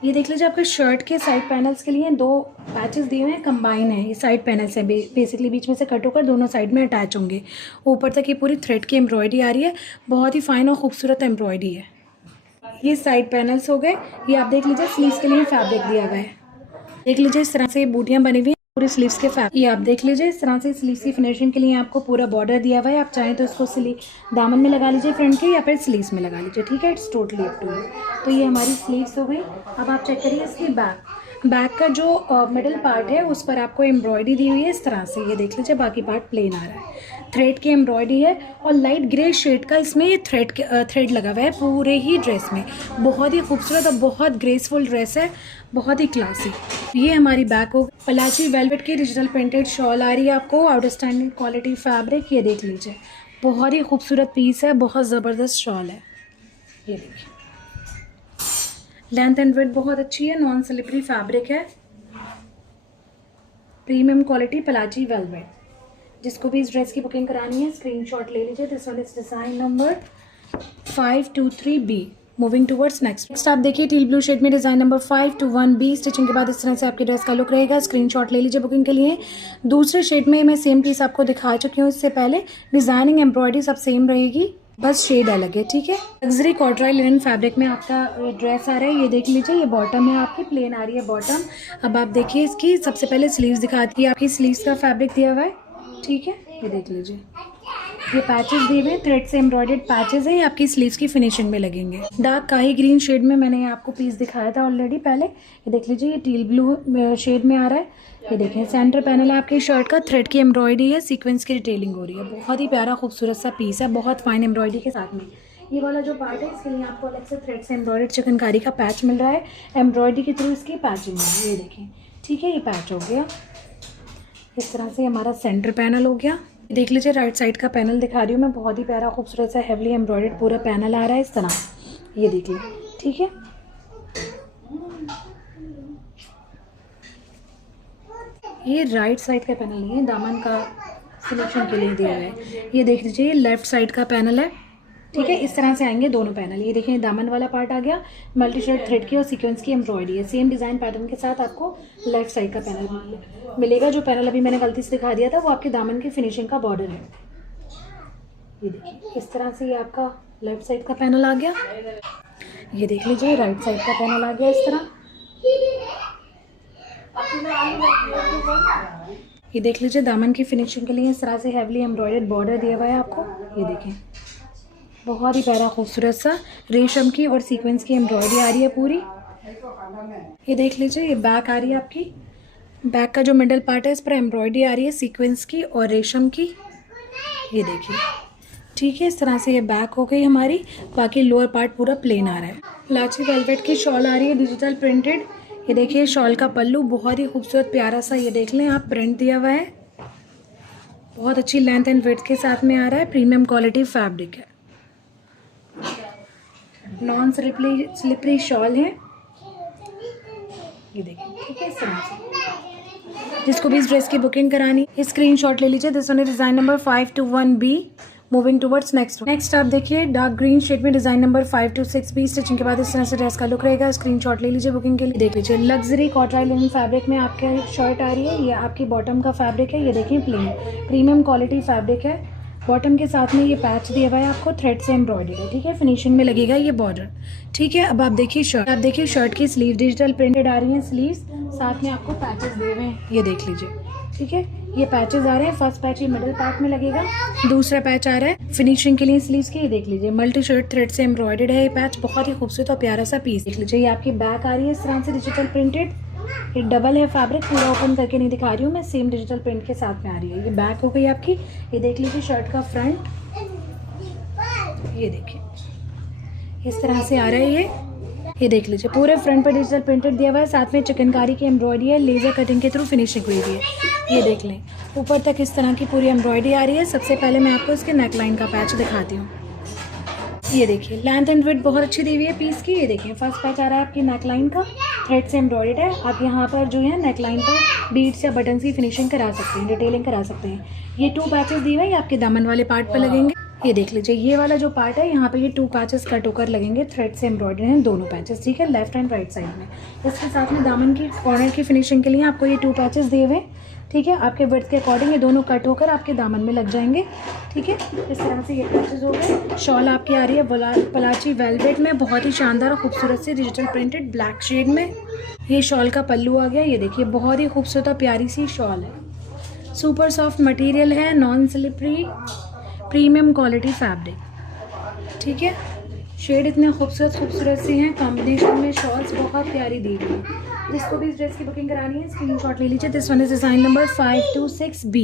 ये देख लीजिए, आपके शर्ट के साइड पैनल्स के लिए 2 पैचेस दिए हुए हैं, कंबाइन है, ये साइड पैनल्स है, बेसिकली बीच में से कट होकर दोनों साइड में अटैच होंगे। ऊपर तक ये पूरी थ्रेड की एम्ब्रॉयडरी आ रही है, बहुत ही फाइन और खूबसूरत एम्ब्रॉयडरी है। ये साइड पैनल्स हो गए। ये आप देख लीजिए, स्लीव्स के लिए फैब्रिक दिया गया है। देख लीजिए, इस तरह से बूटियाँ बनी हुई हैं पूरी स्लीव्स के फैब्रिक। ये आप देख लीजिए, इस तरह से स्लीव्स की फिनिशिंग के लिए आपको पूरा बॉर्डर दिया हुआ है। आप चाहें तो इसको दामन में लगा लीजिए फ्रंट के, या फिर स्लीव्स में लगा लीजिए, ठीक है। It's totally up to you. तो ये हमारी स्लीव्स हो गई। अब आप चेक करिए इसकी बैक का जो मिडल पार्ट है उस पर आपको एम्ब्रॉयडरी दी हुई है इस तरह से। ये देख लीजिए, बाकी पार्ट प्लेन आ रहा है, थ्रेड की एम्ब्रॉयडरी है और लाइट ग्रे शेड का इसमें ये थ्रेड लगा हुआ है पूरे ही ड्रेस में। बहुत ही खूबसूरत और बहुत ग्रेसफुल ड्रेस है, बहुत ही क्लासी। ये हमारी बैक हो। पलाची वेलवेट की डिजिटल प्रिंटेड शॉल आ रही है आपको, आउटस्टैंडिंग क्वालिटी फैब्रिक। ये देख लीजिए, बहुत ही खूबसूरत पीस है, बहुत ज़बरदस्त शॉल है। ये देखिए, लेंथ एंड विड्थ बहुत अच्छी है, नॉन स्लिपरी फैब्रिक है, प्रीमियम क्वालिटी पलाची वेलवेट। जिसको भी इस ड्रेस की बुकिंग करानी है स्क्रीनशॉट ले लीजिए। This one is design number 523B। Moving towards next आप देखिए, टील ब्लू शेड में डिज़ाइन नंबर 521B। स्टिचिंग के बाद इस तरह से आपकी ड्रेस का लुक रहेगा। स्क्रीनशॉट ले लीजिए बुकिंग के लिए। दूसरे शेड में मैं सेम पीस आपको दिखा चुकी हूँ इससे पहले। डिज़ाइनिंग एम्ब्रॉयडरी सब सेम रहेगी, बस शेड अलग है, ठीक है। लग्जरी कॉटराई लिनन फैब्रिक में आपका ड्रेस आ रहा है। ये देख लीजिए, ये बॉटम है आपकी, प्लेन आ रही है बॉटम। अब आप देखिए, इसकी सबसे पहले स्लीव्स दिखाती है, आपकी स्लीव्स का फैब्रिक दिया हुआ है, ठीक है। ये देख लीजिए, ये पैचेस दिए हुए थ्रेड से एम्ब्रॉयडर्ड पैचेस है, ये आपकी स्लीव्स की फिनिशिंग में लगेंगे। डार्क काही ग्रीन शेड में मैंने आपको पीस दिखाया था ऑलरेडी पहले। ये देख लीजिए, ये टील ब्लू शेड में आ रहा है। ये देखें, सेंटर पैनल है आपकी शर्ट का, थ्रेड की एम्ब्रॉयडरी है, सीक्वेंस की डिटेलिंग हो रही है। बहुत ही प्यारा खूबसूरत सा पीस है, बहुत फाइन एम्ब्रॉयडरी के साथ में। ये वाला जो पार्ट है इसके लिए आपको अलग से थ्रेड से एम्ब्रॉयडर्ड चिकनकारी का पैच मिल रहा है, एम्ब्रॉयडरी के थ्रू इसकी पैचिंग है। ये देखें, ठीक है, ये पैच हो गया। इस तरह से हमारा सेंटर पैनल हो गया। देख लीजिए राइट साइड का पैनल दिखा रही हूँ मैं, बहुत ही प्यारा खूबसूरत सा हेवली एम्ब्रॉयडर्ड पूरा पैनल आ रहा है इस तरह, ये देखिए। ठीक है, ये राइट साइड का पैनल नहीं है, दामन का सिलेक्शन के लिए दिया हुआ है। ये देख लीजिए, ये लेफ्ट साइड का पैनल है। ठीक है, इस तरह से आएंगे दोनों पैनल। ये देखिए दामन वाला पार्ट आ गया, मल्टी शेड थ्रेड की और सीक्वेंस की एम्ब्रॉयडरी है। सेम डिज़ाइन पैटर्न के साथ आपको लेफ्ट साइड का पैनल मिलेगा। जो पैनल अभी मैंने गलती से दिखा दिया था वो आपके दामन की फिनिशिंग का बॉर्डर है। ये देखिए इस तरह से ये आपका लेफ्ट साइड का पैनल आ गया। ये देख लीजिए राइट साइड का पैनल आ गया इस तरह। ये देख लीजिए दामन की फिनिशिंग के लिए इस तरह से हैवली एम्ब्रॉयडर्ड बॉर्डर दिया हुआ है आपको। ये देखें, बहुत ही प्यारा खूबसूरत सा रेशम की और सीक्वेंस की एम्ब्रॉयडरी आ रही है पूरी। ये देख लीजिए, ये बैक आ रही है आपकी। बैक का जो मिडल पार्ट है इस पर एम्ब्रॉयडरी आ रही है सीक्वेंस की और रेशम की। ये देखिए, ठीक है, इस तरह से ये बैक हो गई हमारी। बाकी लोअर पार्ट पूरा प्लेन आ रहा है। लाची वेलवेट की शॉल आ रही है डिजिटल प्रिंटेड। ये देखिए शॉल का पल्लू बहुत ही खूबसूरत प्यारा सा, ये देख लें आप, प्रिंट दिया हुआ है। बहुत अच्छी लेंथ एंड विड्थ के साथ में आ रहा है। प्रीमियम क्वालिटी फैब्रिक है, नॉन स्लिपरी शॉल है। ये देखिए, ठीक है, इस तरह से। जिसको भी इस ड्रेस की बुकिंग करानी स्क्रीनशॉट ले लीजिए। This one is design number 521B। Moving towards next आप देखिए डार्क ग्रीन शेड में डिजाइन नंबर 526B। स्टिचिंग के बाद इस तरह से ड्रेस का लुक रहेगा। स्क्रीनशॉट ले लीजिए बुकिंग के लिए। देख लीजिए लग्जरी कॉटन लिनन फैब्रिक में आपके शर्ट आ रही है। ये आपकी बॉटम का फैब्रिक है। ये देखिए प्लेन प्रीमियम क्वालिटी फैब्रिक है। बॉटम के साथ में ये पैच दिया हुआ है आपको, थ्रेड से एम्ब्रॉयडरी है। ठीक है, फिनिशिंग में लगेगा ये बॉर्डर। ठीक है, अब आप देखिए शर्ट। आप देखिए शर्ट की स्लीव डिजिटल प्रिंटेड आ रही है स्लीव्स, साथ में आपको पैचेस दिए हुए हैं। ये देख लीजिए, ठीक है, ये पैचेस आ रहे हैं। फर्स्ट पैच ये मिडिल पार्ट में लगेगा, दूसरा पैच आ रहा है फिनिशिंग के लिए स्लीव्स के। ये देख लीजिए मल्टी शेड थ्रेड से एम्ब्रॉयडर्ड है ये पैच, बहुत ही खूबसूरत और प्यारा सा पीस। देख लीजिए ये आपकी बैक आ रही है इस तरह से डिजिटल प्रिंटेड। ये डबल है फैब्रिक, पूरा ओपन करके नहीं दिखा रही हूँ मैं, सेम डिजिटल प्रिंट के साथ में आ रही है। ये बैक हो गई आपकी। ये देख लीजिए शर्ट का फ्रंट, ये देखिए इस तरह से आ रहा है ये देख लीजिए पूरे फ्रंट पर डिजिटल प्रिंटेड दिया हुआ है, साथ में चिकनकारी की एम्ब्रॉयडरी है, लेजर कटिंग के थ्रू फिनिशिंग हुई है। ये देख लें ऊपर तक इस तरह की पूरी एम्ब्रॉयडरी आ रही है। सबसे पहले मैं आपको इसके नेकलाइन का पैच दिखाती हूँ। ये देखिए लेंथ एंड विड्थ बहुत अच्छी दी हुई है पीस की। ये देखिए फर्स्ट पैच आ रहा है आपकी नेकलाइन का, थ्रेड से एम्ब्रॉयडर्ड है। आप यहाँ पर जो है नेकलाइन पर बीड्स या बटन की फिनिशिंग करा सकते हैं, डिटेलिंग करा सकते हैं। ये 2 पैचेस दिए हुए हैं, आपके दामन वाले पार्ट पर लगेंगे। ये देख लीजिए ये वाला जो पार्ट है यहाँ पे ये 2 पैचेस कट होकर लगेंगे, थ्रेड से एम्ब्रॉयडरी हैं दोनों पैचेस। ठीक है, लेफ्ट एंड राइट साइड में। इसके साथ में दामन की कॉर्नर की फिनिशिंग के लिए आपको ये 2 पैचेस दिए हुए। ठीक है, आपके विड्थ के अकॉर्डिंग ये दोनों कट होकर आपके दामन में लग जाएंगे। ठीक है, इस तरह से ये पैचेस हो गए। शॉल आपकी आ रही है पलाची वेलवेट में, बहुत ही शानदार और खूबसूरत से डिजिटल प्रिंटेड ब्लैक शेड में। ये शॉल का पल्लू आ गया। ये देखिए बहुत ही खूबसूरत और प्यारी सी शॉल है। सुपर सॉफ्ट मटेरियल है, non slippery premium quality fabric. ठीक है, शेड इतने खूबसूरत से हैं, कॉम्बिनेशन में शॉल्स बहुत प्यारी दी हुई है। जिसको भी इस ड्रेस की बुकिंग करानी है स्क्रीनशॉट ले लीजिए। This one is design number 526B।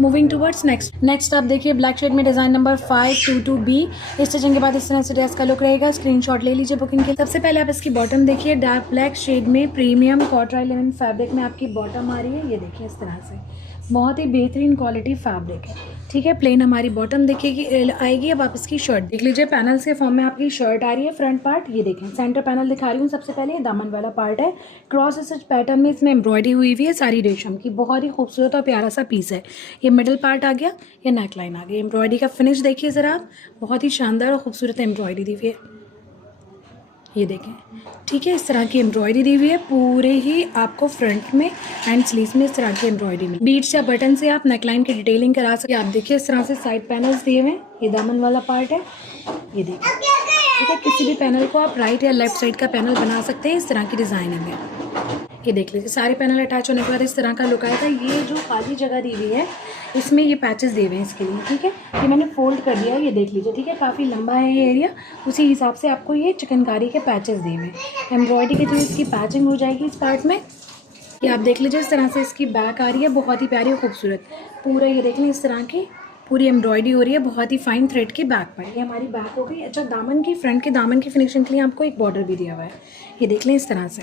Moving towards next आप देखिए ब्लैक शेड में डिजाइन नंबर 522B। इस स्टिचिंग के बाद इस तरह से ड्रेस का लुक रहेगा। स्क्रीनशॉट ले लीजिए बुकिंग के। सबसे पहले आप इसकी बॉटम देखिए, डार्क ब्लैक शेड में प्रीमियम कॉटन लिनन फैब्रिक में आपकी बॉटम आ रही है। ये देखिए इस तरह से बहुत ही बेहतरीन क्वालिटी फैब्रिक है। ठीक है, प्लेन हमारी बॉटम देखिएगी आएगी। अब आप इसकी शर्ट देख लीजिए, पैनल्स के फॉर्म में आपकी शर्ट आ रही है। फ्रंट पार्ट ये देखें, सेंटर पैनल दिखा रही हूँ सबसे पहले। ये दामन वाला पार्ट है, क्रॉस स्टिच पैटर्न में इसमें एम्ब्रॉयडरी हुई हुई है सारी रेशम की, बहुत ही खूबसूरत और प्यारा सा पीस है। ये मिडिल पार्ट आ गया, ये नेकलाइन आ गई। एम्ब्रॉयडरी का फिनिश देखिए ज़रा आप, बहुत ही शानदार और खूबसूरत एम्ब्रॉयडरी दी हुई है। ये देखें, ठीक है, इस तरह की एम्ब्रॉयडरी दी हुई है पूरे ही आपको फ्रंट में एंड स्लीव्स में। इस तरह की एम्ब्रॉयडरी में बीड्स या बटन से आप नेकलाइन की डिटेलिंग करा सकते हैं। आप देखिए इस तरह से साइड पैनल्स दिए हुए हैं। ये दामन वाला पार्ट है, ये देखिए। ठीक है, किसी भी पैनल को आप राइट या लेफ्ट साइड का पैनल बना सकते हैं इस तरह की डिजाइनिंग में। ये देख लीजिए सारे पैनल अटैच होने के बाद इस तरह का लुक आया था। ये जो खाली जगह दी हुई है इसमें ये पैचेस दिए हुए हैं इसके लिए। ठीक है, ये मैंने फोल्ड कर दिया है, ये देख लीजिए। ठीक है, काफ़ी लंबा है ये एरिया, उसी हिसाब से आपको ये चिकनकारी के पैचेस दिए हुए हैं। एम्ब्रॉयडरी के थ्रू इसकी पैचिंग हो जाएगी इस पार्ट में। ये आप देख लीजिए इस तरह से इसकी बैक आ रही है, बहुत ही प्यारी और खूबसूरत पूरा। ये देख लें इस तरह की पूरी एम्ब्रॉयडरी हो रही है, बहुत ही फाइन थ्रेड की बैक पर। ये हमारी बैक हो गई। अच्छा, दामन की फ्रंट के दामन की फिनिशिंग के लिए आपको एक बॉर्डर भी दिया हुआ है। ये देख लें इस तरह से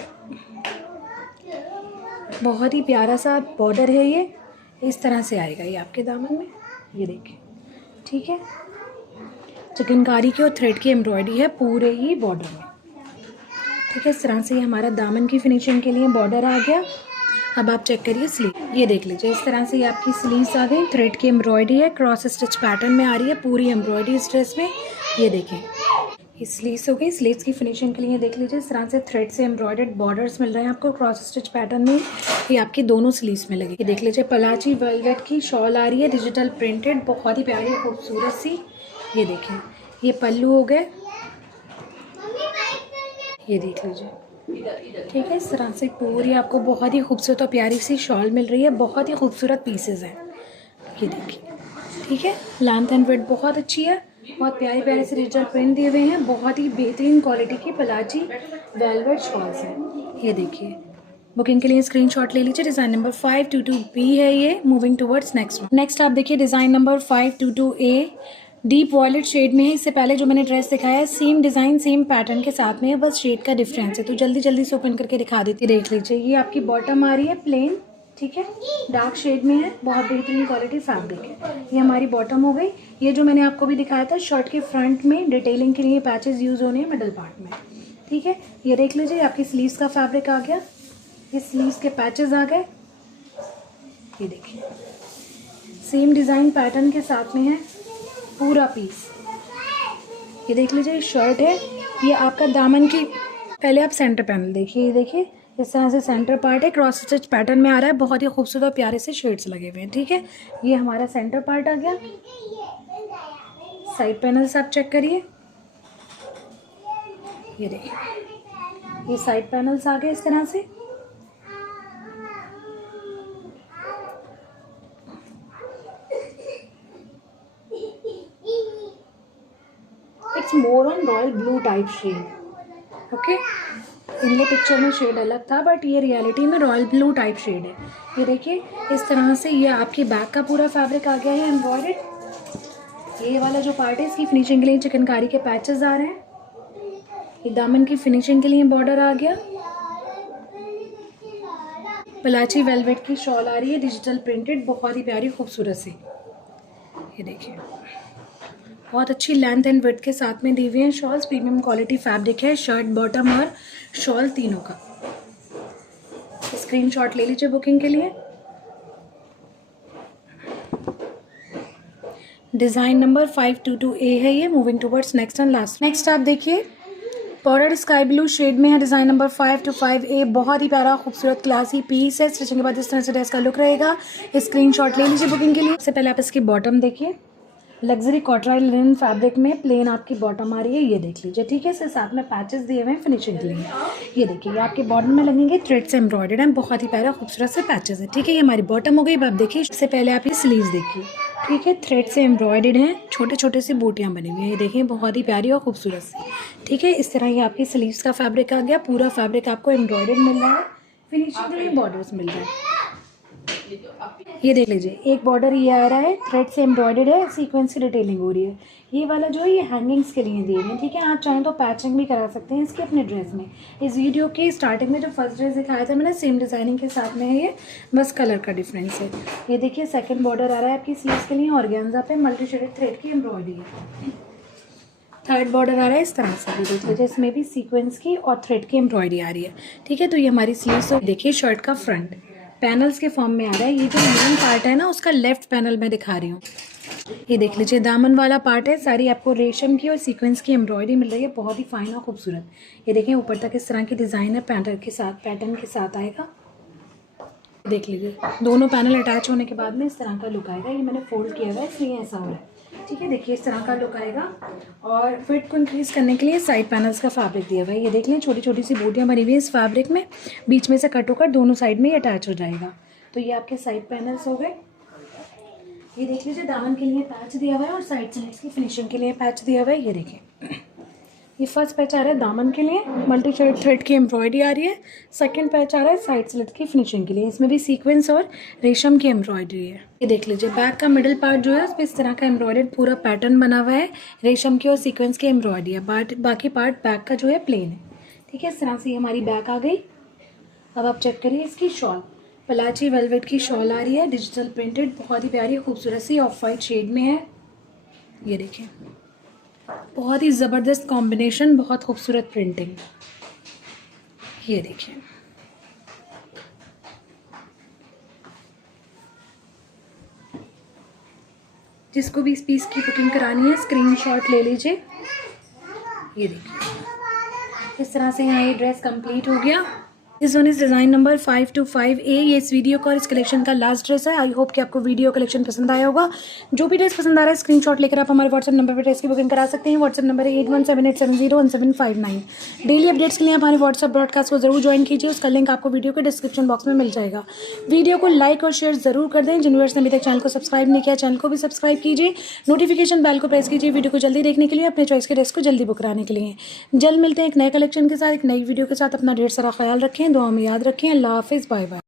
बहुत ही प्यारा सा बॉर्डर है। ये इस तरह से आएगा ये आपके दामन में। ये देखिए, ठीक है। चिकनकारी की और थ्रेड की एम्ब्रॉयडरी है पूरे ही बॉर्डर में, ठीक है। इस तरह से ये हमारा दामन की फिनिशिंग के लिए बॉर्डर आ गया। अब आप चेक करिए स्लीव, ये देख लीजिए, इस तरह से ये आपकी स्लीव्स आ गई। थ्रेड की एम्ब्रॉयडरी है, क्रॉस स्टिच पैटर्न में आ रही है पूरी एम्ब्रॉयडरी इस ड्रेस में। ये देखें, ये स्लीव्स हो गई। स्लीव्स की फिनिशिंग के लिए देख लीजिए, इस तरह से थ्रेड से एम्ब्रॉयडर्ड बॉर्डर्स मिल रहे हैं आपको क्रॉस स्टिच पैटर्न में। ये आपकी दोनों स्लीव्स में लगी। ये देख लीजिए, पलाची वेलवेट की शॉल आ रही है, डिजिटल प्रिंटेड, बहुत ही प्यारी खूबसूरत सी। ये देखें, ये पल्लू हो गए, ये देख लीजिए, ठीक है। इस तरह से पूरी आपको बहुत ही खूबसूरत और प्यारी सी शॉल मिल रही है, बहुत ही खूबसूरत पीसेज हैं। ये देखिए, ठीक है। लेंथ एंड विड्थ बहुत अच्छी है, बहुत प्यारे प्यारे से डिजिटल प्रिंट दिए हुए हैं, बहुत ही बेहतरीन क्वालिटी की पलाची वेलवेट शॉल्स हैं। ये देखिए, बुकिंग के लिए स्क्रीनशॉट ले लीजिए। डिज़ाइन नंबर 522B है ये। मूविंग टुवर्ड्स नेक्स्ट आप देखिए design number 522A, deep violet shade में है। इससे पहले जो मैंने ड्रेस दिखाया है सेम डिज़ाइन सेम पैटर्न के साथ में है, बस शेड का डिफरेंस है। तो जल्दी जल्दी से ओपन करके दिखा देती, देख लीजिए। ये आपकी बॉटम आ रही है प्लेन, ठीक है, डार्क शेड में है, बहुत बेहतरीन क्वालिटी फैब्रिक है। ये हमारी बॉटम हो गई। ये जो मैंने आपको भी दिखाया था शर्ट के फ्रंट में डिटेलिंग के लिए पैचेस यूज़ होने हैं मिडल पार्ट में, ठीक है। ये देख लीजिए, आपकी स्लीव्स का फैब्रिक आ गया, ये स्लीव्स के पैचेस आ गए। ये देखिए, सेम डिज़ाइन पैटर्न के साथ में है पूरा पीस। ये देख लीजिए, शर्ट है, ये आपका दामन की, पहले आप सेंटर पैनल देखिए, ये देखिए, इस तरह से सेंटर पार्ट है, क्रॉस स्टिच पैटर्न में आ रहा है, बहुत ही खूबसूरत और प्यारे से शेड्स लगे हुए हैं, ठीक है। ये हमारा सेंटर पार्ट आ गया। साइड पैनल्स आप चेक करिए, ये देखिए, ये साइड पैनल्स आ गए इस तरह से। It's more on royal blue type shade, okay. इनले पिक्चर में शेड अलग था, बट ये रियलिटी में रॉयल ब्लू टाइप शेड है। ये देखिए, इस तरह से ये आपकी बैक का पूरा फैब्रिक आ गया है एम्ब्रॉयडर्ड। ये वाला जो पार्ट है इसकी फिनिशिंग के लिए चिकनकारी के पैचेस आ रहे हैं। ये दामन की फिनिशिंग के लिए बॉर्डर आ गया। पलाची वेलवेट की शॉल आ रही है, डिजिटल प्रिंटेड, बहुत ही प्यारी खूबसूरत सी। ये देखिए, बहुत अच्छी लेंथ एंड विड्थ के साथ में दी हुई है शॉल्स। प्रीमियम क्वालिटी फैब्रिक है, शर्ट बॉटम और शॉल तीनों का। स्क्रीनशॉट ले लीजिए बुकिंग के लिए। डिज़ाइन नंबर 522A है ये। Moving towards next and last. Next आप देखिए, पाउडर स्काई ब्लू शेड में है, डिज़ाइन नंबर 525A। बहुत ही प्यारा खूबसूरत क्लासी पीस है। स्टिचिंग के बाद इस तरह से ड्रेस का लुक रहेगा। स्क्रीनशॉट ले लीजिए बुकिंग के लिए। सबसे पहले आप इसकी बॉटम देखिए, लग्जरी कॉटराइल लिनन फैब्रिक में प्लेन आपकी बॉटम आ रही है, ये देख लीजिए, ठीक है। इसके साथ में पैचेस दिए हुए हैं फिनिशिंग के लिए। ये देखिए, ये आपके बॉटम में लगेंगे थ्रेड से एम्ब्रॉयडर्ड है, बहुत ही प्यारा खूबसूरत से पैचेस है, ठीक है। ये हमारी बॉटम हो गई। अब आप देखिए, इससे पहले आप ये स्लीव्स देखिए, ठीक है, थ्रेड से एम्ब्रॉयडर्ड हैं, छोटे छोटे सी बूटियाँ बनी हुई हैं, ये देखिए, बहुत ही प्यारी और खूबसूरत सी, ठीक है। इस तरह ये आपकी स्लीव्स का फैब्रिक आ गया। पूरा फैब्रिक आपको एम्ब्रॉयडर्ड मिल रहा है, फिनिशिंग के लिए बॉर्डर्स मिल रहा है। ये देख लीजिए, एक बॉर्डर ये आ रहा है, थ्रेड से एम्ब्रॉयडर्ड है, सीक्वेंस की डिटेलिंग हो रही है। ये वाला जो है ये हैंगिंग्स के लिए दिए हैं, ठीक है। आप चाहें तो पैचिंग भी करा सकते हैं इसके अपने ड्रेस में। इस वीडियो की स्टार्टिंग में जो फर्स्ट ड्रेस दिखाया था मैंने, सेम डिज़ाइनिंग के साथ में है ये, बस कलर का डिफरेंस है। ये देखिए, सेकंड बॉर्डर आ रहा है आपकी स्लीव्स के लिए, ऑर्गेन्जा पे मल्टी शेडेड थ्रेड की एम्ब्रॉयडरी है। थर्ड बॉर्डर आ रहा है इस तरह से, भी देख लीजिए, इसमें भी सीक्वेंस की और थ्रेड की एम्ब्रॉयडरी आ रही है, ठीक है। तो ये हमारी स्लीव्स, देखिए शर्ट का फ्रंट पैनल्स के फॉर्म में आ रहा है। ये जो मेन पार्ट है ना, उसका लेफ्ट पैनल में दिखा रही हूँ। ये देख लीजिए, दामन वाला पार्ट है, सारी आपको रेशम की और सीक्वेंस की एम्ब्रॉयडरी मिल रही है, बहुत ही फाइन और खूबसूरत। ये देखिए, ऊपर तक इस तरह की डिज़ाइन है, पैटर्न के साथ आएगा। देख लीजिए, दोनों पैनल अटैच होने के बाद में इस तरह का लुक आएगा। ये मैंने फोल्ड किया हुआ है इसलिए ऐसा हो रहा है, ठीक है। देखिए, इस तरह का लुक आएगा। और फिट को इंक्रीज़ करने के लिए साइड पैनल्स का फैब्रिक दिया हुआ है। ये देख लें, छोटी छोटी सी बूटियाँ बनी हुई है इस फैब्रिक में, बीच में से कट होकर दोनों साइड में ये अटैच हो जाएगा। तो ये आपके साइड पैनल्स हो गए। ये देख लीजिए, दामन के लिए पैच दिया हुआ है और साइड स्लिट्स की फिनिशिंग के लिए पैच दिया हुआ है। ये देखिए, ये फर्स्ट पैच आ रहा है दामन के लिए, मल्टी शेड थ्रेड की एम्ब्रॉयडरी आ रही है। सेकंड पैच आ रहा है साइड स्लिट की फिनिशिंग के लिए, इसमें भी सीक्वेंस और रेशम की एम्ब्रॉयडरी है। ये देख लीजिए, बैक का मिडिल पार्ट जो है उस पर इस तरह का एम्ब्रॉयडर्ड पूरा पैटर्न बना हुआ है, रेशम की और सीक्वेंस की एम्ब्रॉयडरी है। बाकी पार्ट बैक का जो है प्लेन है, ठीक है। इस तरह से हमारी बैक आ गई। अब आप चेक करिए इसकी शॉल, पलाची वेलवेट की शॉल आ रही है, डिजिटल प्रिंटेड, बहुत ही प्यारी खूबसूरत सी ऑफ वाइट शेड में है। ये देखिए, बहुत ही ज़बरदस्त कॉम्बिनेशन, बहुत खूबसूरत प्रिंटिंग। ये देखिए, जिसको भी इस पीस की बुकिंग करानी है स्क्रीनशॉट ले लीजिए। ये देखिए, इस तरह से यहाँ ये ड्रेस कंप्लीट हो गया। इस वन इस डिज़ाइन नंबर 525A। ये इस वीडियो का और इस कलेक्शन का लास्ट ड्रेस है। आई होप कि आपको वीडियो कलेक्शन पसंद आया होगा। जो भी ड्रेस पसंद आ रहा है स्क्रीनशॉट लेकर आप हमारे व्हाट्सएप नंबर पर ड्रेस की बुकिंग करा सकते हैं। व्हाट्सएप नंबर है 8178701759। डेली अपडेट्स के लिए हमारे व्हाट्सएप ब्रॉडकास्ट को जरूर ज्वाइन कीजिए, उसका लिंक आपको वीडियो के डिस्क्रिप्शन बॉक्स में मिल जाएगा। वीडियो को लाइक और शेयर जरूर कर दें। जिन व्यूअर्स ने अभी तक चैनल को सब्सक्राइब नहीं किया, चैनल को भी सब्सक्राइब कीजिए, नोटिफिकेशन बेल को प्रेस कीजिए वीडियो को जल्दी देखने के लिए, अपने चॉइस के ड्रेस को जल्दी बुक कराने के लिए। जल्द मिलते हैं एक नए कलेक्शन के साथ, एक नई वीडियो के साथ। अपना ढेर सारा ख्याल रखें, दुआ में याद रखें। अल्लाह हाफिज़, बाय बाय।